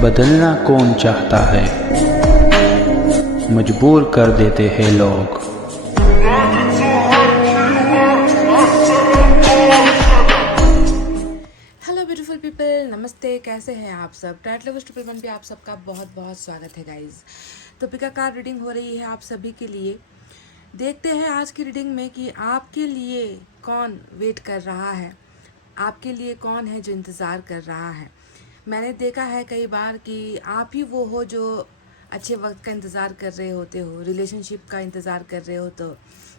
बदलना कौन चाहता है, मजबूर कर देते हैं लोग। हेलो ब्यूटीफुल पीपल, नमस्ते। कैसे हैं आप सब? टाइट लवर्स 111 पे आप सबका बहुत बहुत स्वागत है गाइज। तो पिका कार्ड रीडिंग हो रही है आप सभी के लिए। देखते हैं आज की रीडिंग में कि आपके लिए कौन वेट कर रहा है, आपके लिए कौन है जो इंतज़ार कर रहा है। मैंने देखा है कई बार कि आप ही वो हो जो अच्छे वक्त का इंतज़ार कर रहे होते हो, रिलेशनशिप का इंतज़ार कर रहे हो, तो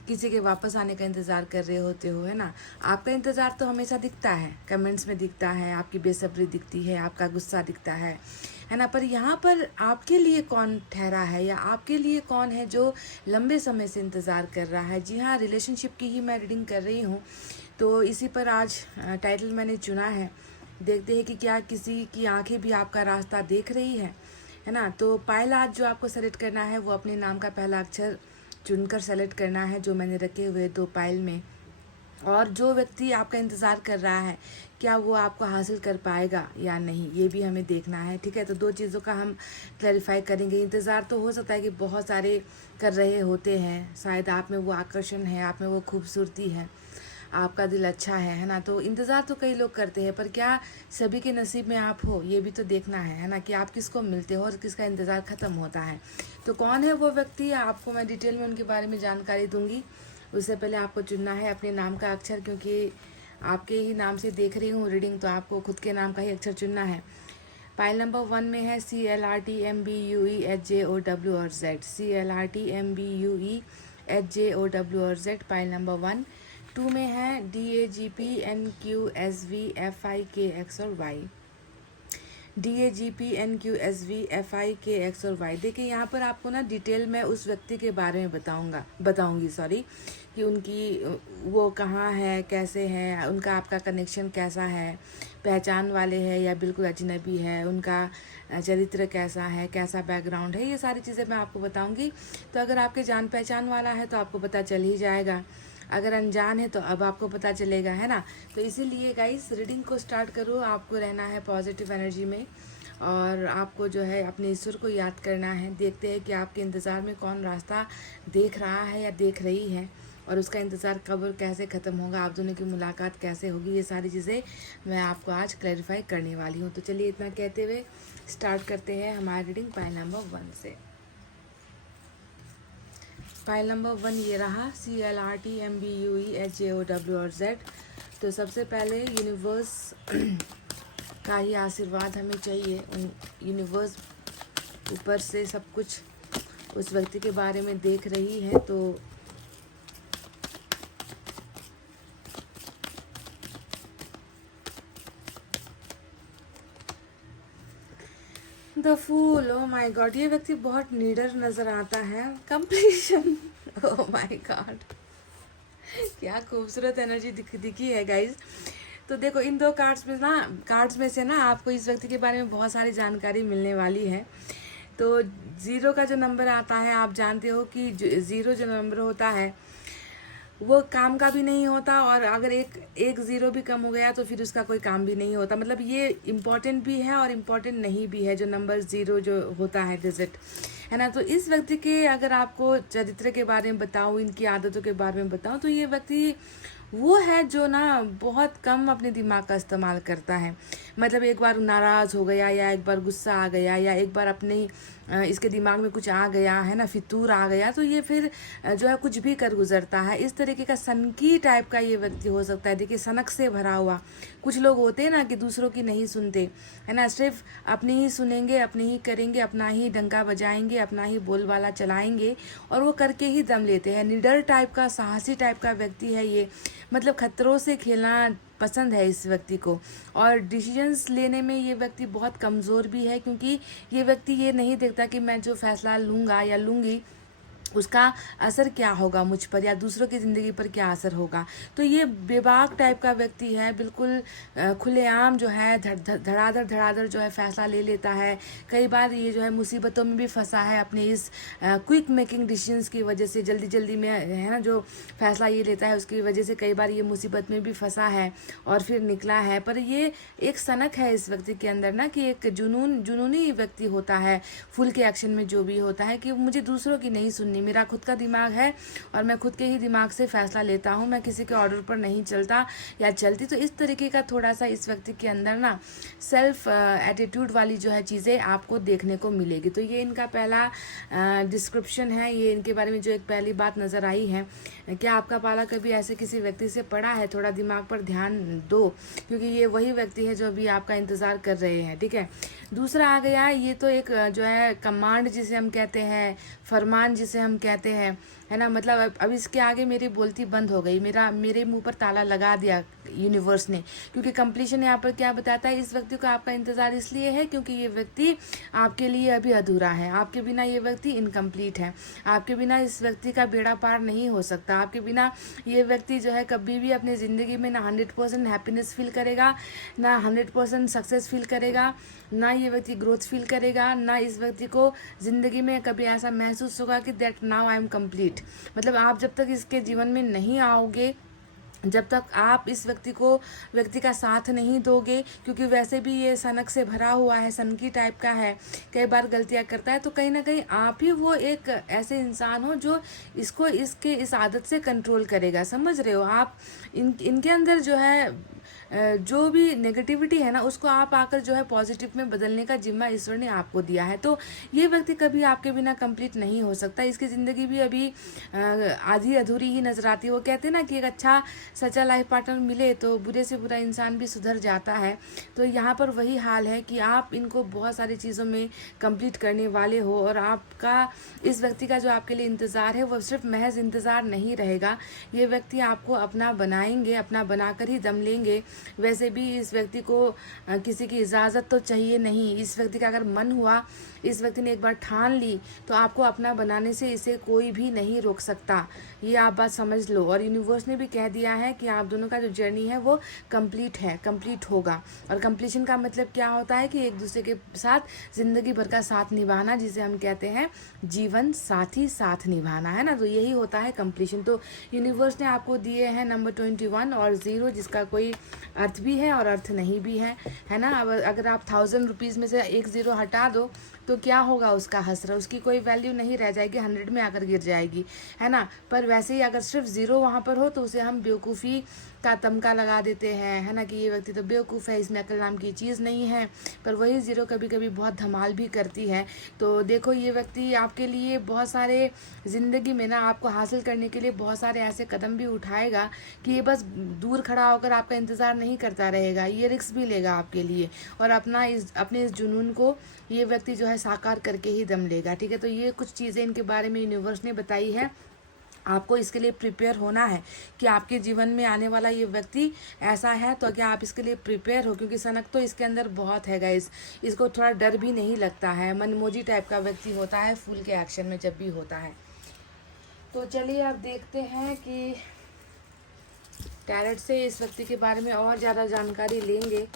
किसी के वापस आने का इंतज़ार कर रहे होते हो, है ना। आपका इंतज़ार तो हमेशा दिखता है, कमेंट्स में दिखता है, आपकी बेसब्री दिखती है, आपका गुस्सा दिखता है ना। पर यहाँ पर आपके लिए कौन ठहरा है या आपके लिए कौन है जो लंबे समय से इंतज़ार कर रहा है। जी हाँ, रिलेशनशिप की ही मैं रीडिंग कर रही हूँ, तो इसी पर आज टाइटल मैंने चुना है। देखते हैं कि क्या किसी की आंखें भी आपका रास्ता देख रही है ना। तो पहला आज जो आपको सेलेक्ट करना है वो अपने नाम का पहला अक्षर चुनकर सेलेक्ट करना है, जो मैंने रखे हुए 2 पाइल में। और जो व्यक्ति आपका इंतज़ार कर रहा है, क्या वो आपको हासिल कर पाएगा या नहीं, ये भी हमें देखना है। ठीक है, तो 2 चीज़ों का हम क्लैरिफाई करेंगे। इंतज़ार तो हो सकता है कि बहुत सारे कर रहे होते हैं, शायद आप में वो आकर्षण है, आप में वो खूबसूरती है, आपका दिल अच्छा है ना। तो इंतज़ार तो कई लोग करते हैं, पर क्या सभी के नसीब में आप हो, ये भी तो देखना है ना, कि आप किसको मिलते हो और किसका इंतज़ार ख़त्म होता है। तो कौन है वो व्यक्ति, आपको मैं डिटेल में उनके बारे में जानकारी दूंगी। उससे पहले आपको चुनना है अपने नाम का अक्षर, क्योंकि आपके ही नाम से देख रही हूँ रीडिंग, तो आपको खुद के नाम का ही अक्षर चुनना है। पाइल नंबर 1 में है CLRTMBUEHJOW और Z, CLRTMBUEHJOW और Z, पाइल नंबर 1। 2 में है DAGPNQSVFIKX और Y, DAGPNQSVFIKX और Y। देखिए यहाँ पर आपको ना डिटेल में उस व्यक्ति के बारे में बताऊंगी कि उनकी वो कहाँ है, कैसे है, उनका आपका कनेक्शन कैसा है, पहचान वाले हैं या बिल्कुल अजनबी है, उनका चरित्र कैसा है, कैसा बैकग्राउंड है, ये सारी चीज़ें मैं आपको बताऊंगी। तो अगर आपके जान पहचान वाला है तो आपको पता चल ही जाएगा, अगर अनजान है तो अब आपको पता चलेगा, है ना। तो इसीलिए गाइस रीडिंग को स्टार्ट करो, आपको रहना है पॉजिटिव एनर्जी में और आपको जो है अपने ईश्वर को याद करना है। देखते हैं कि आपके इंतज़ार में कौन रास्ता देख रहा है या देख रही है, और उसका इंतज़ार कब और कैसे ख़त्म होगा, आप दोनों की मुलाकात कैसे होगी, ये सारी चीज़ें मैं आपको आज क्लैरिफाई करने वाली हूँ। तो चलिए इतना कहते हुए स्टार्ट करते हैं हमारी रीडिंग पाइल नंबर 1 से। फाइल नंबर 1 ये रहा, CLRTMBUEHJOW और Z। तो सबसे पहले यूनिवर्स का ही आशीर्वाद हमें चाहिए। यूनिवर्स ऊपर से सब कुछ उस व्यक्ति के बारे में देख रही है, तो the fool, oh my God, ये व्यक्ति बहुत नीडर नजर आता है। कंप्लीशन, ओ माय गॉड, क्या खूबसूरत एनर्जी दिखी है गाइज। तो देखो इन 2 कार्ड्स में से ना आपको इस व्यक्ति के बारे में बहुत सारी जानकारी मिलने वाली है। तो 0 का जो नंबर आता है, आप जानते हो कि 0 जो नंबर होता है वो काम का भी नहीं होता, और अगर एक 0 भी कम हो गया तो फिर उसका कोई काम भी नहीं होता। मतलब ये इम्पॉर्टेंट भी है और इम्पॉर्टेंट नहीं भी है, जो नंबर 0 जो होता है डिजिट, है ना। तो इस व्यक्ति के अगर आपको चरित्र के बारे में बताऊँ, इनकी आदतों के बारे में बताऊँ, तो ये व्यक्ति वो है जो ना बहुत कम अपने दिमाग का इस्तेमाल करता है। मतलब एक बार नाराज़ हो गया या एक बार गुस्सा आ गया या एक बार अपने इसके दिमाग में कुछ आ गया, है ना, फितूर आ गया, तो ये फिर जो है कुछ भी कर गुजरता है। इस तरीके का सनकी टाइप का ये व्यक्ति हो सकता है। देखिए सनक से भरा हुआ, कुछ लोग होते हैं ना कि दूसरों की नहीं सुनते, है ना, सिर्फ अपनी ही सुनेंगे, अपनी ही करेंगे, अपना ही डंका बजाएंगे, अपना ही बोलबाला चलाएंगे और वो करके ही दम लेते हैं। निडर टाइप का, साहसी टाइप का व्यक्ति है ये। मतलब खतरों से खेलना पसंद है इस व्यक्ति को, और डिसीजंस लेने में ये व्यक्ति बहुत कमज़ोर भी है, क्योंकि ये व्यक्ति ये नहीं देखता कि मैं जो फैसला लूँगा या लूँगी उसका असर क्या होगा मुझ पर या दूसरों की ज़िंदगी पर क्या असर होगा। तो ये बेबाक टाइप का व्यक्ति है, बिल्कुल खुलेआम जो है धड़ाधड़ जो है फैसला ले लेता है। कई बार ये जो है मुसीबतों में भी फंसा है अपने इस क्विक मेकिंग डिसीजंस की वजह से, जल्दी जल्दी में है ना जो फैसला ये लेता है उसकी वजह से कई बार ये मुसीबत में भी फंसा है और फिर निकला है। पर ये एक सनक है इस व्यक्ति के अंदर ना, कि एक जुनूनी व्यक्ति होता है फुल के एक्शन में जो भी होता है, कि मुझे दूसरों की नहीं सुननी, मेरा खुद का दिमाग है और मैं खुद के ही दिमाग से फैसला लेता हूँ, मैं किसी के ऑर्डर पर नहीं चलता या चलती। तो इस तरीके का थोड़ा सा इस व्यक्ति के अंदर ना सेल्फ एटीट्यूड वाली जो है चीज़ें आपको देखने को मिलेगी। तो ये इनका पहला डिस्क्रिप्शन है, ये इनके बारे में जो एक पहली बात नज़र आई है। क्या आपका पाला कभी ऐसे किसी व्यक्ति से पड़ा है? थोड़ा दिमाग पर ध्यान दो, क्योंकि ये वही व्यक्ति है जो अभी आपका इंतज़ार कर रहे हैं। ठीक है, दूसरा आ गया, ये तो एक जो है कमांड जिसे हम कहते हैं, फरमान जिसे हम कहते हैं, है ना। मतलब अब इसके आगे मेरी बोलती बंद हो गई, मेरे मुंह पर ताला लगा दिया यूनिवर्स ने, क्योंकि कंप्लीशन यहाँ पर क्या बताता है, इस व्यक्ति को आपका इंतज़ार इसलिए है क्योंकि ये व्यक्ति आपके लिए अभी अधूरा है, आपके बिना ये व्यक्ति इनकम्प्लीट है, आपके बिना इस व्यक्ति का बेड़ा पार नहीं हो सकता, आपके बिना ये व्यक्ति जो है कभी भी अपनी ज़िंदगी में ना 100% हैप्पीनेस फील करेगा, ना 100% सक्सेस फील करेगा, ना ये व्यक्ति ग्रोथ फील करेगा, ना इस व्यक्ति को ज़िंदगी में कभी ऐसा महसूस होगा कि that now I am complete. मतलब आप जब तक इसके जीवन में नहीं आओगे, जब तक आप इस व्यक्ति का साथ नहीं दोगे, क्योंकि वैसे भी ये सनक से भरा हुआ है, सनकी टाइप का है, कई बार गलतियां करता है, तो कहीं ना कहीं आप ही वो एक ऐसे इंसान हो जो इसके इस आदत से कंट्रोल करेगा। समझ रहे हो आप? इनके अंदर जो है जो भी नेगेटिविटी है ना, उसको आप आकर जो है पॉजिटिव में बदलने का जिम्मा ईश्वर ने आपको दिया है। तो ये व्यक्ति कभी आपके बिना कंप्लीट नहीं हो सकता, इसकी ज़िंदगी भी अभी आधी अधूरी ही नजर आती है। वो कहते हैं ना कि एक अच्छा सच्चा लाइफ पार्टनर मिले तो बुरे से बुरा इंसान भी सुधर जाता है। तो यहाँ पर वही हाल है कि आप इनको बहुत सारी चीज़ों में कंप्लीट करने वाले हो, और आपका इस व्यक्ति का जो आपके लिए इंतज़ार है वो सिर्फ महज इंतज़ार नहीं रहेगा, ये व्यक्ति आपको अपना बनाएंगे, अपना बनाकर ही दम लेंगे। वैसे भी इस व्यक्ति को किसी की इजाज़त तो चाहिए नहीं, इस व्यक्ति का अगर मन हुआ, इस व्यक्ति ने एक बार ठान ली, तो आपको अपना बनाने से इसे कोई भी नहीं रोक सकता। ये आप बात समझ लो। और यूनिवर्स ने भी कह दिया है कि आप दोनों का जो जर्नी है वो कंप्लीट है, कंप्लीट होगा। और कंप्लीशन का मतलब क्या होता है कि एक दूसरे के साथ ज़िंदगी भर का साथ निभाना, जिसे हम कहते हैं जीवन साथी, साथ निभाना, है ना। तो यही होता है कंप्लीशन। तो यूनिवर्स ने आपको दिए हैं नंबर 21 और 0, जिसका कोई अर्थ भी है और अर्थ नहीं भी है ना। अब अगर आप 1000 रुपीज़ में से एक 0 हटा दो तो क्या होगा उसका हसरा, उसकी कोई वैल्यू नहीं रह जाएगी, 100 में आकर गिर जाएगी, है ना। पर वैसे ही अगर सिर्फ 0 वहाँ पर हो तो उसे हम बेवकूफ़ी का तमका लगा देते हैं, है ना, कि ये व्यक्ति तो बेवकूफ़ है, इसमें अकल नाम की चीज़ नहीं है। पर वही 0 कभी कभी बहुत धमाल भी करती है। तो देखो, ये व्यक्ति आपके लिए बहुत सारे ज़िंदगी में ना आपको हासिल करने के लिए बहुत सारे ऐसे कदम भी उठाएगा कि ये बस दूर खड़ा होकर आपका इंतज़ार नहीं करता रहेगा, ये रिस्क भी लेगा आपके लिए, और अपने इस जुनून को ये व्यक्ति जो है साकार करके ही दम लेगा। ठीक है, तो ये कुछ चीज़ें इनके बारे में यूनिवर्स ने बताई है। आपको इसके लिए प्रिपेयर होना है कि आपके जीवन में आने वाला ये व्यक्ति ऐसा है, तो क्या आप इसके लिए प्रिपेयर हो, क्योंकि सनक तो इसके अंदर बहुत है गाइस। इसको थोड़ा डर भी नहीं लगता है, मनमोजी टाइप का व्यक्ति होता है फूल के एक्शन में जब भी होता है। तो चलिए अब देखते हैं कि टैरेट से इस व्यक्ति के बारे में और ज़्यादा जानकारी लेंगे।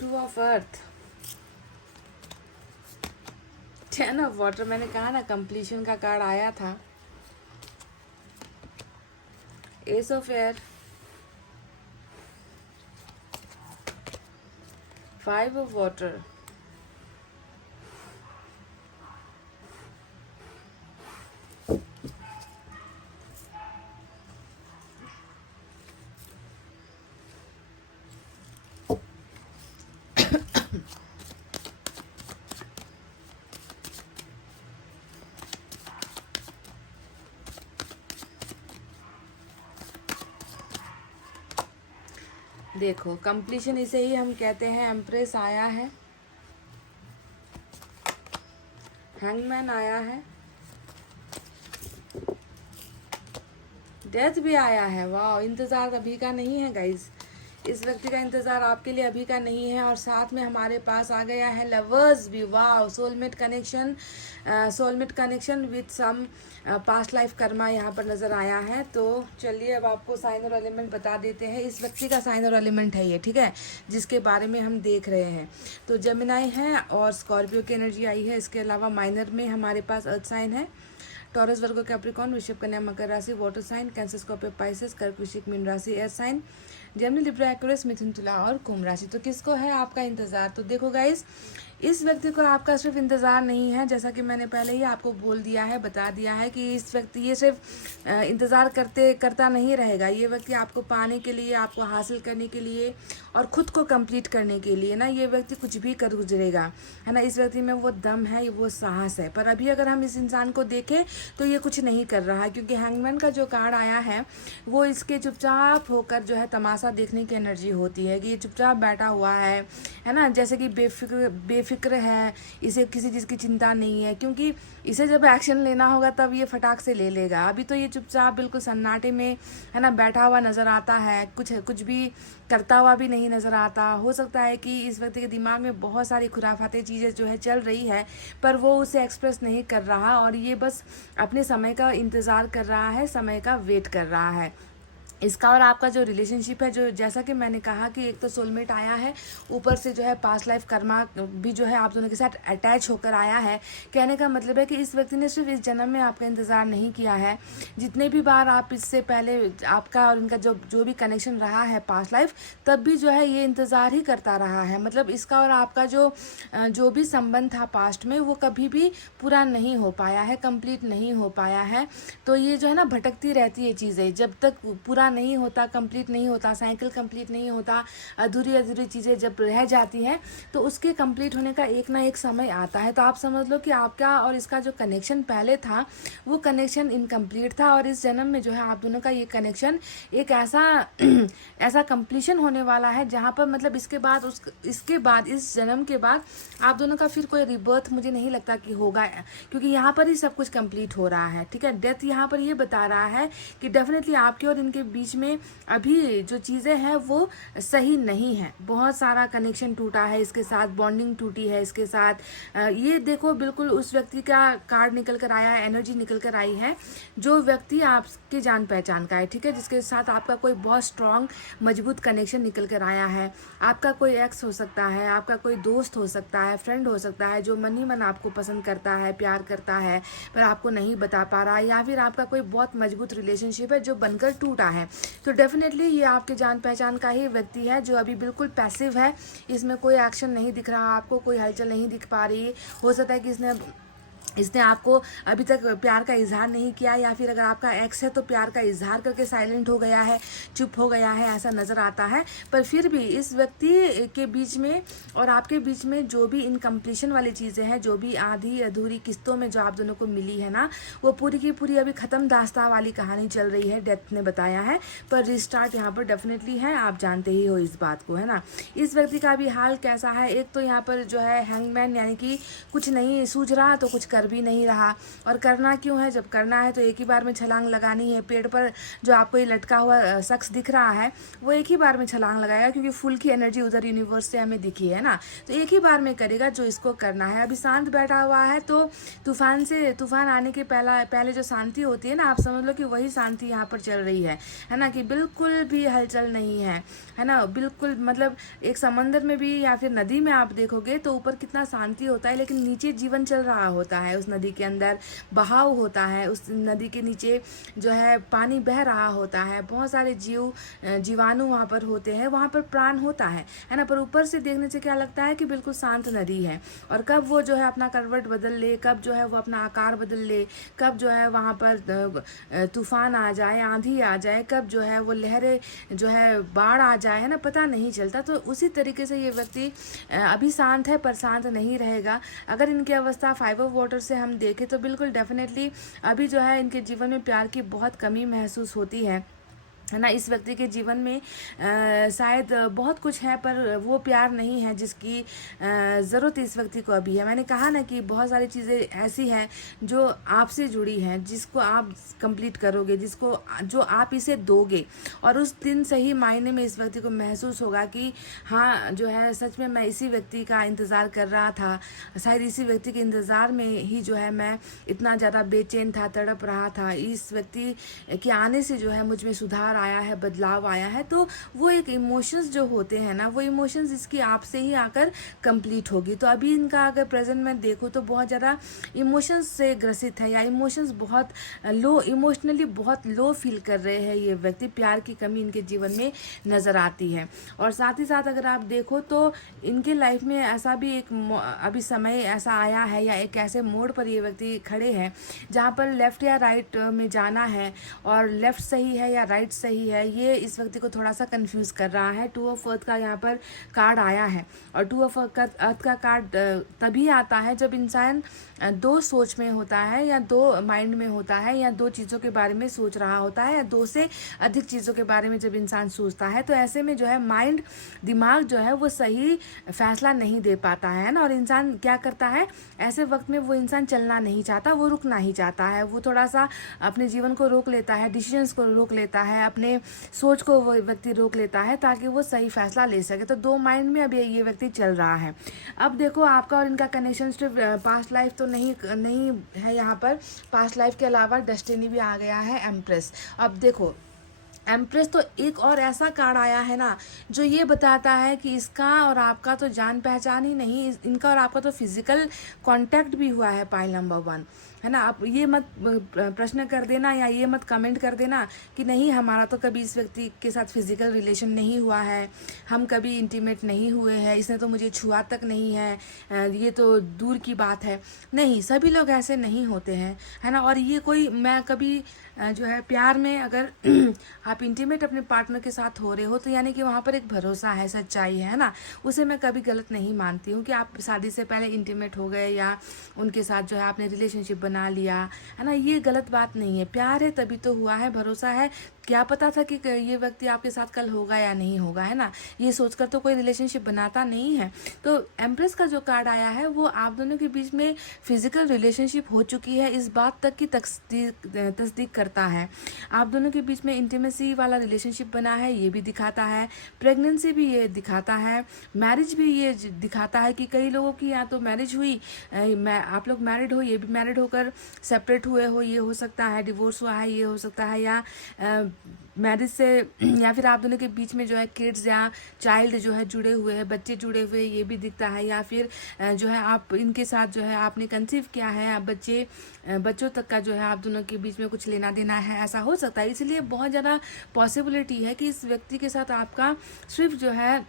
Two of earth, 10 of water, मैंने कहा ना कंप्लीशन का कार्ड आया था। S of air, 5 of water, देखो कंप्लीशन इसे ही हम कहते हैं। एम्प्रेस आया है, हैंगमैन आया है, डेथ भी आया है। वाह, इंतज़ार अभी का नहीं है गाइज, इस व्यक्ति का इंतज़ार आपके लिए अभी का नहीं है। और साथ में हमारे पास आ गया है लवर्स भी। वाह, soulmate connection with some past life karma यहाँ पर नज़र आया है। तो चलिए अब आपको साइन और एलिमेंट बता देते हैं। इस व्यक्ति का साइन और एलिमेंट है ये, ठीक है, जिसके बारे में हम देख रहे हैं। तो जेमिनाई है और स्कॉर्पियो की एनर्जी आई है। इसके अलावा माइनर में हमारे पास अर्थ साइन है, टॉरस, वर्गो, कैप्रिकॉर्न, वृषभ, कन्या, मकर राशि, water sign, Cancer, Scorpio, Pisces, कर्क, वृश्चिक, मीन राशि, air sign, Gemini, Libra, Aquarius, मिथुन, तुला और कुंभ राशि। तो किसको है आपका इंतजार? तो देखो गाइस, इस व्यक्ति को आपका सिर्फ इंतज़ार नहीं है, जैसा कि मैंने पहले ही आपको बोल दिया है, बता दिया है कि इस व्यक्ति ये सिर्फ इंतज़ार करता नहीं रहेगा। ये व्यक्ति आपको पाने के लिए, आपको हासिल करने के लिए और ख़ुद को कंप्लीट करने के लिए ना, ये व्यक्ति कुछ भी कर गुजरेगा, है ना। इस व्यक्ति में वो दम है, वो साहस है। पर अभी अगर हम इस इंसान को देखें तो ये कुछ नहीं कर रहा है, क्योंकि हैंगमैन का जो कार्ड आया है वो इसके चुपचाप होकर जो है तमाशा देखने की एनर्जी होती है कि ये चुपचाप बैठा हुआ है ना, जैसे कि बेफिक्र है, इसे किसी चीज़ की चिंता नहीं है, क्योंकि इसे जब एक्शन लेना होगा तब ये फटाक से ले लेगा। अभी तो ये चुपचाप बिल्कुल सन्नाटे में, है ना, बैठा हुआ नज़र आता है, कुछ भी करता हुआ भी नहीं नज़र आता। हो सकता है कि इस व्यक्ति के दिमाग में बहुत सारी खुराफाती चीज़ें जो है चल रही है, पर वो उसे एक्सप्रेस नहीं कर रहा और ये बस अपने समय का इंतज़ार कर रहा है, समय का वेट कर रहा है। इसका और आपका जो रिलेशनशिप है, जो जैसा कि मैंने कहा कि एक तो सोलमेट आया है, ऊपर से जो है पास्ट लाइफ कर्मा भी जो है आप दोनों के साथ अटैच होकर आया है। कहने का मतलब है कि इस व्यक्ति ने सिर्फ इस जन्म में आपका इंतज़ार नहीं किया है, जितने भी बार आप इससे पहले आपका और इनका जो भी कनेक्शन रहा है पास्ट लाइफ, तब भी जो है ये इंतज़ार ही करता रहा है। मतलब इसका और आपका जो भी संबंध था पास्ट में, वो कभी भी पूरा नहीं हो पाया है, कंप्लीट नहीं हो पाया है। तो ये जो है ना, भटकती रहती है चीज़ें, जब तक पूरा नहीं होता, कंप्लीट नहीं होता, साइकिल कंप्लीट नहीं होता, अधूरी चीज़ें जब रह जाती हैं तो उसके कंप्लीट होने का एक ना एक समय आता है। तो आप समझ लो कि आपका और इसका जो कनेक्शन पहले था वो कनेक्शन इनकम्प्लीट था, और इस जन्म में जो है आप दोनों का ये कनेक्शन एक ऐसा कंप्लीशन होने वाला है जहाँ पर मतलब इसके बाद इस जन्म के बाद आप दोनों का फिर कोई रिबर्थ मुझे नहीं लगता कि होगा, क्योंकि यहाँ पर ही सब कुछ कंप्लीट हो रहा है, ठीक है। डेथ यहाँ पर ये बता रहा है कि डेफिनेटली आपके और इनके बीच में अभी जो चीज़ें हैं वो सही नहीं है। बहुत सारा कनेक्शन टूटा है इसके साथ, बॉन्डिंग टूटी है इसके साथ। ये देखो, बिल्कुल उस व्यक्ति का कार्ड निकल कर आया है, एनर्जी निकल कर आई है जो व्यक्ति आपके जान पहचान का है, ठीक है, जिसके साथ आपका कोई बहुत स्ट्रॉन्ग मजबूत कनेक्शन निकल कर आया है। आपका कोई एक्स हो सकता है, आपका कोई दोस्त हो सकता है, फ्रेंड हो सकता है, जो मन ही मन आपको पसंद करता है, प्यार करता है, पर आपको नहीं बता पा रहा है, या फिर आपका कोई बहुत मजबूत रिलेशनशिप है जो बनकर टूटा है। तो डेफिनेटली ये आपके जान पहचान का ही व्यक्ति है जो अभी बिल्कुल पैसिव है, इसमें कोई एक्शन नहीं दिख रहा, आपको कोई हलचल नहीं दिख पा रही। हो सकता है कि इसने आपको अभी तक प्यार का इजहार नहीं किया, या फिर अगर आपका एक्स है तो प्यार का इजहार करके साइलेंट हो गया है, चुप हो गया है, ऐसा नज़र आता है। पर फिर भी इस व्यक्ति के बीच में और आपके बीच में जो भी इनकम्प्लीशन वाली चीज़ें हैं, जो भी आधी अधूरी किस्तों में जो आप दोनों को मिली है ना, वो पूरी की पूरी अभी ख़त्म दास्तां वाली कहानी चल रही है, डेथ ने बताया है। पर रिस्टार्ट यहाँ पर डेफिनेटली है, आप जानते ही हो इस बात को, है ना। इस व्यक्ति का भी हाल कैसा है? एक तो यहाँ पर जो है हैंगमैन, यानी कि कुछ नहीं सूझ रहा तो कुछ भी नहीं रहा। और करना क्यों है? जब करना है तो एक ही बार में छलांग लगानी है। पेड़ पर जो आपको ये लटका हुआ शख्स दिख रहा है वो एक ही बार में छलांग लगाएगा, क्योंकि फुल की एनर्जी उधर यूनिवर्स से हमें दिखी है ना, तो एक ही बार में करेगा जो इसको करना है। अभी शांत बैठा हुआ है, तो तूफान आने के पहले जो शांति होती है ना, आप समझ लो कि वही शांति यहाँ पर चल रही है ना, कि बिल्कुल भी हलचल नहीं है ना, बिल्कुल। मतलब एक समंदर में भी या फिर नदी में आप देखोगे तो ऊपर कितना शांति होता है, लेकिन नीचे जीवन चल रहा होता है, उस नदी के अंदर बहाव होता है, उस नदी के नीचे जो है पानी बह रहा होता है, बहुत सारे जीवाणु वहाँ पर होते हैं, वहाँ पर प्राण होता है ना। पर ऊपर से देखने से क्या लगता है कि बिल्कुल शांत नदी है, और कब वो जो है अपना करवट बदल ले, कब जो है वो अपना आकार बदल ले, कब जो है वहाँ पर तूफान आ जाए, आंधी आ जाए, कब जो है वो लहरें जो है बाढ़ आ जाए, है ना, पता नहीं चलता। तो उसी तरीके से ये व्यक्ति अभी शांत है, पर शांत नहीं रहेगा। अगर इनकी अवस्था 5 ऑफ वाटर से हम देखें तो बिल्कुल डेफिनेटली अभी जो है इनके जीवन में प्यार की बहुत कमी महसूस होती है। है ना। इस व्यक्ति के जीवन में शायद बहुत कुछ है, पर वो प्यार नहीं है जिसकी ज़रूरत इस व्यक्ति को अभी है। मैंने कहा ना कि बहुत सारी चीज़ें ऐसी हैं जो आपसे जुड़ी हैं, जिसको आप कंप्लीट करोगे, जो आप इसे दोगे, और उस दिन सही मायने में इस व्यक्ति को महसूस होगा कि हाँ जो है सच में मैं इसी व्यक्ति का इंतज़ार कर रहा था, शायद इसी व्यक्ति के इंतज़ार में ही जो है मैं इतना ज़्यादा बेचैन था, तड़प रहा था। इस व्यक्ति के आने से जो है मुझ में सुधार आया है, बदलाव आया है। तो वो एक इमोशंस जो होते हैं ना, वो इमोशंस इसकी आपसे ही आकर कंप्लीट होगी। तो अभी इनका अगर प्रेजेंट में देखो तो बहुत ज़्यादा इमोशंस से ग्रसित है, या इमोशंस बहुत लो, इमोशनली बहुत लो फील कर रहे हैं ये व्यक्ति। प्यार की कमी इनके जीवन में नज़र आती है। और साथ ही साथ अगर आप देखो तो इनके लाइफ में ऐसा भी एक अभी समय ऐसा आया है, या एक ऐसे मोड़ पर ये व्यक्ति खड़े हैं जहाँ पर लेफ़्ट या राइट में जाना है, और लेफ़्ट सही है या राइट सही है, ये इस व्यक्ति को थोड़ा सा कंफ्यूज कर रहा है। 2 ऑफ अर्थ का यहाँ पर कार्ड आया है, और 2 ऑफ अर्थ का कार्ड तभी आता है जब इंसान दो सोच में होता है, या दो माइंड में होता है, या दो चीज़ों के बारे में सोच रहा होता है, या दो से अधिक चीज़ों के बारे में जब इंसान सोचता है। तो ऐसे में जो है माइंड, दिमाग जो है वो सही फैसला नहीं दे पाता है ना। और इंसान क्या करता है, ऐसे वक्त में वो इंसान चलना नहीं चाहता, वो रुकना ही चाहता है। वो थोड़ा सा अपने जीवन को रोक लेता है, डिसीजंस को रोक लेता है, अपने सोच को वो व्यक्ति रोक लेता है, ताकि वो सही फैसला ले सके। तो दो माइंड में अब ये व्यक्ति चल रहा है। अब देखो आपका और इनका कनेक्शन सिर्फ पास्ट लाइफ तो नहीं है यहाँ पर, पास्ट लाइफ के अलावा डेस्टिनी भी आ गया है, एम्प्रेस। अब देखो एम्प्रेस तो एक और ऐसा कार्ड आया है ना जो ये बताता है कि इसका और आपका तो जान पहचान ही नहीं, इनका और आपका तो फिजिकल कांटेक्ट भी हुआ है, पाइल नंबर 1, है ना। आप ये मत प्रश्न कर देना, या ये मत कमेंट कर देना कि नहीं हमारा तो कभी इस व्यक्ति के साथ फिजिकल रिलेशन नहीं हुआ है, हम कभी इंटीमेट नहीं हुए हैं, इसने तो मुझे छुआ तक नहीं है, ये तो दूर की बात है। नहीं, सभी लोग ऐसे नहीं होते हैं, है ना। और ये कोई, मैं कभी जो है प्यार में अगर आप इंटीमेट अपने पार्टनर के साथ हो रहे हो तो यानी कि वहाँ पर एक भरोसा है, सच्चाई है ना। उसे मैं कभी गलत नहीं मानती हूँ कि आप शादी से पहले इंटीमेट हो गए, या उनके साथ जो है आपने रिलेशनशिप बना लिया, है ना। ये गलत बात नहीं है, प्यार है तभी तो हुआ है, भरोसा है। क्या पता था कि ये व्यक्ति आपके साथ कल होगा या नहीं होगा, है ना। ये सोचकर तो कोई रिलेशनशिप बनाता नहीं है। तो एम्प्रेस का जो कार्ड आया है वो आप दोनों के बीच में फिजिकल रिलेशनशिप हो चुकी है, इस बात तक की तस्दीक करता है। आप दोनों के बीच में इंटीमेसी वाला रिलेशनशिप बना है, ये भी दिखाता है। प्रेगनेंसी भी ये दिखाता है, मैरिज भी ये दिखाता है कि कई लोगों की या तो मैरिज हुई, आप लोग मैरिड हो, ये भी मैरिड होकर सेपरेट हुए हो, ये हो सकता है। डिवोर्स हुआ है, ये हो सकता है। या मैरिज से, या फिर आप दोनों के बीच में जो है किड्स या चाइल्ड जो है जुड़े हुए हैं, बच्चे जुड़े हुए, ये भी दिखता है। या फिर जो है आप इनके साथ जो है आपने कंसीव किया है, आप बच्चों तक का जो है आप दोनों के बीच में कुछ लेना देना है, ऐसा हो सकता है। इसलिए बहुत ज़्यादा पॉसिबिलिटी है कि इस व्यक्ति के साथ आपका सिर्फ जो है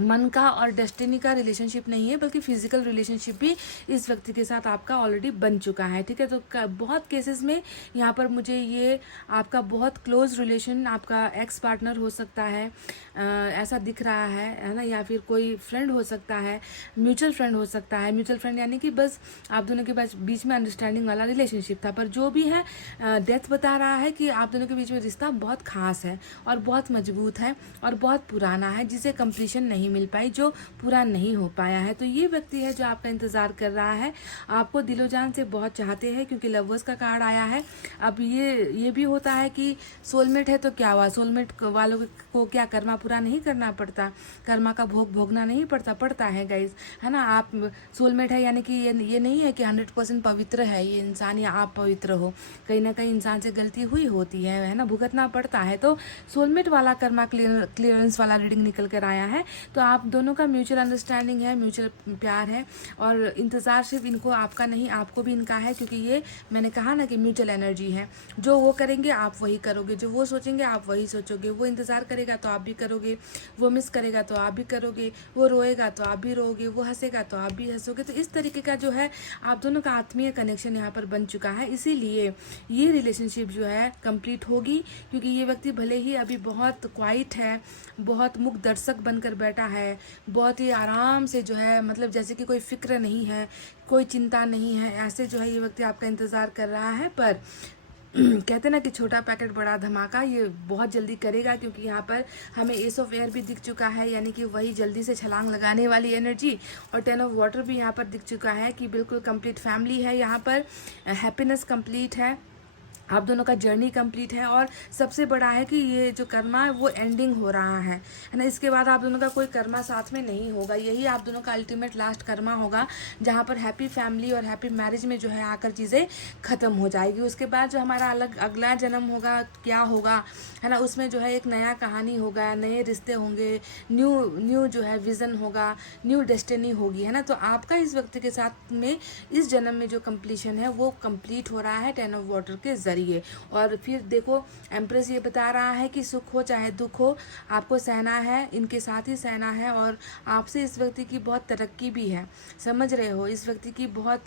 मन का और डेस्टिनी का रिलेशनशिप नहीं है, बल्कि फिजिकल रिलेशनशिप भी इस व्यक्ति के साथ आपका ऑलरेडी बन चुका है, ठीक है। तो बहुत केसेस में यहाँ पर मुझे ये आपका बहुत क्लोज रिलेशन, आपका एक्स पार्टनर हो सकता है, ऐसा दिख रहा है ना। या फिर कोई फ्रेंड हो सकता है, म्यूचुअल फ्रेंड हो सकता है। म्यूचुअल फ्रेंड यानी कि बस आप दोनों के बीच में अंडरस्टैंडिंग वाला रिलेशनशिप था, पर जो भी है डेथ बता रहा है कि आप दोनों के बीच में रिश्ता बहुत खास है, और बहुत मजबूत है, और बहुत पुराना है, जिसे कंप्लीशन नहीं मिल पाई, जो पूरा नहीं हो पाया है। तो ये व्यक्ति है जो आपका इंतज़ार कर रहा है, आपको दिलो जान से बहुत चाहते हैं, क्योंकि लवर्स का कार्ड आया है। अब ये भी होता है कि सोलमेट है तो क्या हुआ, सोलमेट वालों को क्या कर्मा पूरा नहीं करना पड़ता, कर्मा का भोग भोगना नहीं पड़ता है गाइज, है ना। आप सोलमेट है यानी कि ये नहीं है कि 100% पवित्र है ये इंसान, या आप पवित्र हो। कहीं ना कहीं इंसान से गलती हुई होती है ना, भुगतना पड़ता है। तो सोलमेट वाला कर्मा क्लियरेंस वाला रीडिंग निकल कर आया है। तो आप दोनों का म्यूचुअल अंडरस्टैंडिंग है, म्यूचुअल प्यार है, और इंतज़ार सिर्फ इनको आपका नहीं, आपको भी इनका है, क्योंकि ये मैंने कहा ना कि म्यूचुअल एनर्जी है। जो वो करेंगे आप वही करोगे, जो वो सोचेंगे आप वही सोचोगे। वो इंतज़ार करेगा तो आप भी करोगे, वो मिस करेगा तो आप भी करोगे, वो रोएगा तो आप भी रोओगे, वो हंसेगा तो आप भी हंसोगे। तो इस तरीके का जो है आप दोनों का आत्मीय कनेक्शन यहाँ पर बन चुका है। इसीलिए ये रिलेशनशिप जो है कंप्लीट होगी, क्योंकि ये व्यक्ति भले ही अभी बहुत क्वाइट है, बहुत मुख दर्शक बनकर बैठा है, बहुत ही आराम से जो है, मतलब जैसे कि कोई फिक्र नहीं है, कोई चिंता नहीं है, ऐसे जो है ये व्यक्ति आपका इंतज़ार कर रहा है। पर कहते हैं ना कि छोटा पैकेट बड़ा धमाका, ये बहुत जल्दी करेगा, क्योंकि यहाँ पर हमें एस ऑफ एयर भी दिख चुका है, यानी कि वही जल्दी से छलांग लगाने वाली एनर्जी, और 10 ऑफ वाटर भी यहाँ पर दिख चुका है कि बिल्कुल कंप्लीट फैमिली है यहाँ पर, हैप्पीनेस कंप्लीट है, आप दोनों का जर्नी कंप्लीट है, और सबसे बड़ा है कि ये जो कर्मा है वो एंडिंग हो रहा है ना। इसके बाद आप दोनों का कोई कर्मा साथ में नहीं होगा, यही आप दोनों का अल्टीमेट लास्ट कर्मा होगा, जहाँ पर हैप्पी फैमिली और हैप्पी मैरिज में जो है आकर चीज़ें ख़त्म हो जाएगी। उसके बाद जो हमारा अलग अगला जन्म होगा क्या होगा, है ना, उसमें जो है एक नया कहानी होगा, नए रिश्ते होंगे, न्यू जो है विज़न होगा, न्यू डेस्टिनी होगी, है ना। तो आपका इस व्यक्ति के साथ में इस जन्म में जो कंप्लीशन है वो कंप्लीट हो रहा है 10 ऑफ वाटर के जरिए। और फिर देखो एम्प्रेस ये बता रहा है कि सुख हो चाहे दुख हो, आपको सहना है, इनके साथ ही सहना है, और आपसे इस व्यक्ति की बहुत तरक्की भी है, समझ रहे हो, इस व्यक्ति की बहुत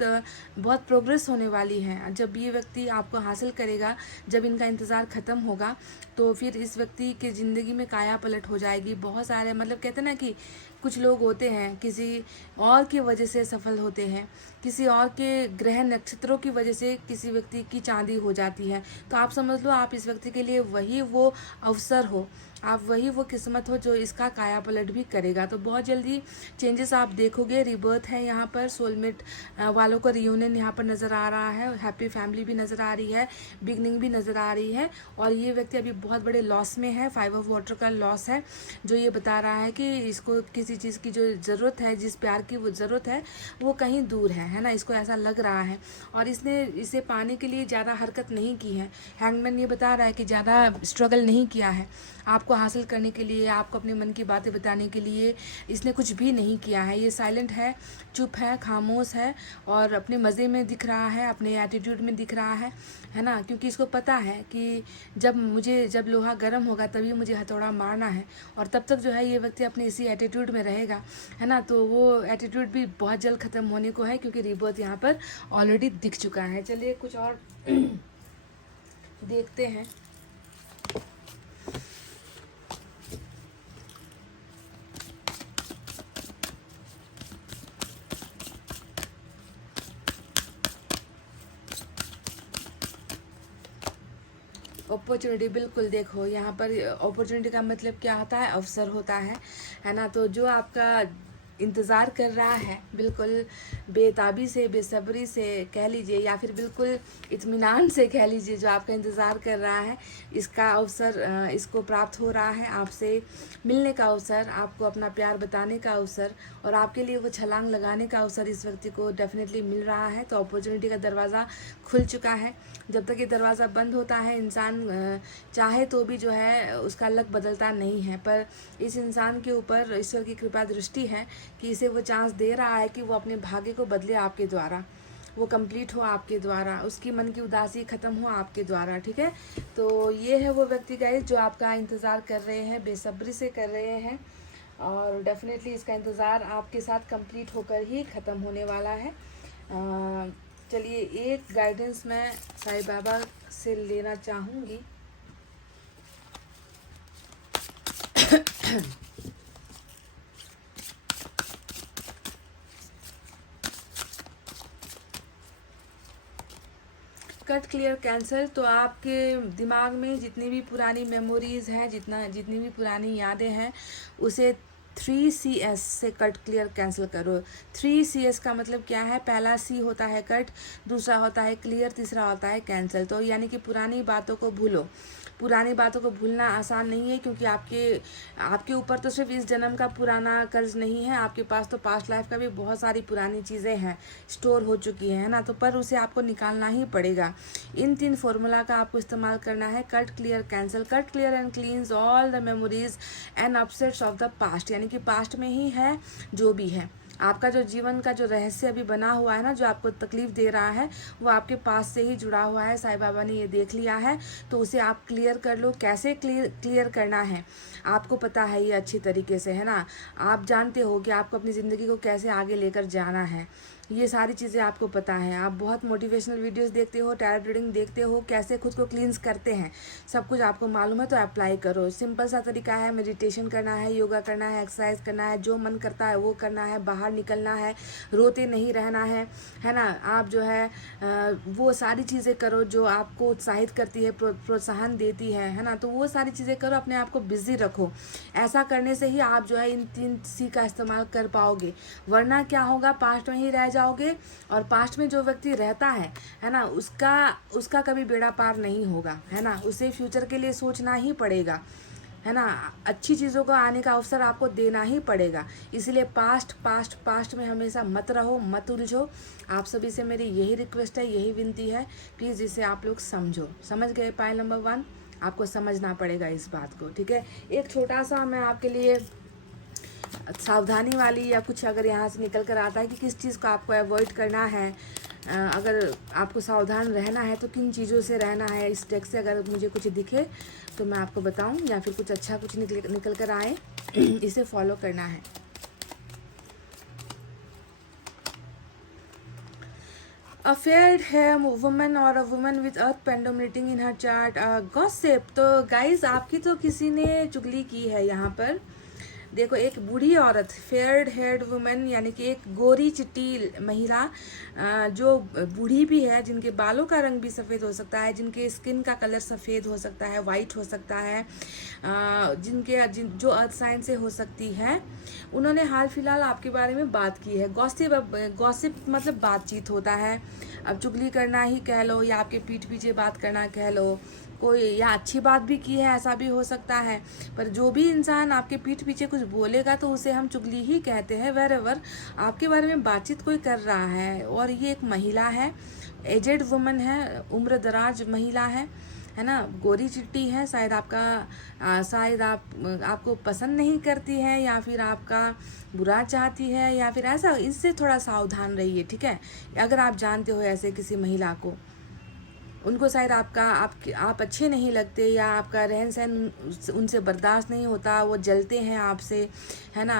प्रोग्रेस होने वाली है। जब ये व्यक्ति आपको हासिल करेगा, जब इनका इंतज़ार ख़त्म होगा, तो फिर इस व्यक्ति की ज़िंदगी में काया पलट हो जाएगी। बहुत सारे मतलब कहते हैं ना कि कुछ लोग होते हैं किसी और की वजह से सफल होते हैं, किसी और के ग्रह नक्षत्रों की वजह से किसी व्यक्ति की चांदी हो जाती है। तो आप समझ लो आप इस व्यक्ति के लिए वही वो अवसर हो, आप वही वो किस्मत हो जो इसका काया पलट भी करेगा। तो बहुत जल्दी चेंजेस आप देखोगे, रिबर्थ है यहाँ पर, सोलमेट वालों का रियूनियन यहाँ पर नज़र आ रहा है, हैप्पी फैमिली भी नज़र आ रही है, बिगनिंग भी नज़र आ रही है, और ये व्यक्ति अभी बहुत बड़े लॉस में है, 5 ऑफ वाटर का लॉस है, जो ये बता रहा है कि इसको किसी चीज़ की जो ज़रूरत है, जिस प्यार की वो ज़रूरत है वो कहीं दूर है ना, इसको ऐसा लग रहा है, और इसने इसे पाने के लिए ज़्यादा हरकत नहीं की है। हैंगमैन ये बता रहा है कि ज़्यादा स्ट्रगल नहीं किया है आपको हासिल करने के लिए, आपको अपने मन की बातें बताने के लिए, इसने कुछ भी नहीं किया है। ये साइलेंट है, चुप है, खामोश है, और अपने मज़े में दिख रहा है, अपने एटीट्यूड में दिख रहा है ना, क्योंकि इसको पता है कि जब लोहा गर्म होगा तभी मुझे हथौड़ा मारना है, और तब तक जो है ये व्यक्ति अपने इसी एटीट्यूड में रहेगा, है ना। तो वो एटीट्यूड भी बहुत जल्द ख़त्म होने को है, क्योंकि रिबर्थ यहाँ पर ऑलरेडी दिख चुका है। चलिए कुछ और देखते हैं। अपॉर्चुनिटी, बिल्कुल देखो यहाँ पर अपॉर्चुनिटी का मतलब क्या होता है, अवसर होता है ना। तो जो आपका इंतज़ार कर रहा है, बिल्कुल बेताबी से, बेसब्री से कह लीजिए, या फिर बिल्कुल इत्मीनान से कह लीजिए, जो आपका इंतज़ार कर रहा है, इसका अवसर इसको प्राप्त हो रहा है, आपसे मिलने का अवसर, आपको अपना प्यार बताने का अवसर, और आपके लिए वो छलांग लगाने का अवसर इस व्यक्ति को डेफिनेटली मिल रहा है। तो अपॉर्चुनिटी का दरवाज़ा खुल चुका है। जब तक ये दरवाज़ा बंद होता है, इंसान चाहे तो भी जो है उसका लक बदलता नहीं है, पर इस इंसान के ऊपर ईश्वर की कृपा दृष्टि है कि इसे वो चांस दे रहा है कि वो अपने भाग्य को बदले आपके द्वारा, वो कंप्लीट हो आपके द्वारा, उसकी मन की उदासी ख़त्म हो आपके द्वारा, ठीक है। तो ये है वो व्यक्ति गाइस जो आपका इंतज़ार कर रहे हैं, बेसब्री से कर रहे हैं, और डेफिनेटली इसका इंतज़ार आपके साथ कंप्लीट होकर ही ख़त्म होने वाला है। चलिए एक गाइडेंस मैं साईं बाबा से लेना चाहूँगी। Cut clear cancer. तो आपके दिमाग में जितनी भी पुरानी मेमोरीज़ हैं, जितनी भी पुरानी यादें हैं, उसे 3CS से कट क्लियर कैंसिल करो। 3CS का मतलब क्या है, पहला C होता है कट, दूसरा होता है क्लियर, तीसरा होता है कैंसिल। तो यानी कि पुरानी बातों को भूलो। पुरानी बातों को भूलना आसान नहीं है, क्योंकि आपके ऊपर तो सिर्फ इस जन्म का पुराना कर्ज नहीं है, आपके पास तो पास्ट लाइफ का भी बहुत सारी पुरानी चीज़ें हैं, स्टोर हो चुकी है ना। तो पर उसे आपको निकालना ही पड़ेगा। इन 3 फॉर्मूला का आपको इस्तेमाल करना है, cut clear cancel. Cut clear and क्लींस all the memories and upsets of the past, यानी कि पास्ट में ही है जो भी है। आपका जो जीवन का जो रहस्य अभी बना हुआ है ना, जो आपको तकलीफ दे रहा है, वो आपके पास से ही जुड़ा हुआ है। साईं बाबा ने ये देख लिया है, तो उसे आप क्लियर कर लो। कैसे क्लियर करना है आपको पता है ये अच्छी तरीके से, है ना। आप जानते हो कि आपको अपनी ज़िंदगी को कैसे आगे लेकर जाना है। ये सारी चीज़ें आपको पता है। आप बहुत मोटिवेशनल वीडियोस देखते हो, टैरोट रीडिंग देखते हो, कैसे खुद को क्लींस करते हैं, सब कुछ आपको मालूम है। तो अप्लाई करो। सिंपल सा तरीका है, मेडिटेशन करना है, योगा करना है, एक्सरसाइज करना है, जो मन करता है वो करना है, बाहर निकलना है, रोते नहीं रहना है ना। आप जो है वो सारी चीज़ें करो जो आपको उत्साहित करती है, प्रोत्साहन देती है ना। तो वो सारी चीज़ें करो, अपने आप को बिजी रखो। ऐसा करने से ही आप जो है इन 3C का इस्तेमाल कर पाओगे। वरना क्या होगा, पास्ट में ही रह जाओगे, और पास्ट में जो व्यक्ति रहता है ना, उसका कभी बेड़ा पार नहीं होगा, है ना। उसे फ्यूचर के लिए सोचना ही पड़ेगा, है ना। अच्छी चीज़ों का आने का अवसर आपको देना ही पड़ेगा। इसलिए पास्ट में हमेशा मत रहो, मत उलझो। आप सभी से मेरी यही रिक्वेस्ट है, यही विनती है, प्लीज़ इसे आप लोग समझो। समझ गए? पाइल नंबर 1 आपको समझना पड़ेगा इस बात को, ठीक है। एक छोटा सा मैं आपके लिए सावधानी वाली या कुछ अगर यहाँ से निकल कर आता है कि किस चीज़ को आपको अवॉइड करना है, अगर आपको सावधान रहना है तो किन चीज़ों से रहना है, इस टेक्स्ट से अगर मुझे कुछ दिखे तो मैं आपको बताऊं, या फिर कुछ अच्छा कुछ निकल कर आए इसे फॉलो करना है। A fair hair woman or a woman with earth pendulum reading in her chart, gossip। तो गाइज आपकी तो किसी ने चुगली की है यहाँ पर। देखो, एक बूढ़ी औरत, फेयर्ड हेयर्ड वुमेन, यानी कि एक गोरी चिट्टी महिला, जो बूढ़ी भी है, जिनके बालों का रंग भी सफ़ेद हो सकता है, जिनके स्किन का कलर सफ़ेद हो सकता है, वाइट हो सकता है, जो अर्थ साइन से हो सकती है, उन्होंने हाल फिलहाल आपके बारे में बात की है। गॉसिप मतलब बातचीत होता है। अब चुगली करना ही कह लो, या आपके पीठ पीछे बात करना कह लो, कोई या अच्छी बात भी की है, ऐसा भी हो सकता है। पर जो भी इंसान आपके पीठ पीछे कुछ बोलेगा तो उसे हम चुगली ही कहते हैं। वेरेवर आपके बारे में बातचीत कोई कर रहा है, और ये एक महिला है, एजेड वुमन है, उम्र दराज महिला है ना, गोरी चिट्टी है। शायद आपको पसंद नहीं करती है, या फिर आपका बुरा चाहती है, या फिर ऐसा। इससे थोड़ा सावधान रहिए, ठीक है। अगर आप जानते हो ऐसे किसी महिला को, उनको शायद आप अच्छे नहीं लगते, या आपका रहन सहन उनसे बर्दाश्त नहीं होता, वो जलते हैं आपसे, है ना।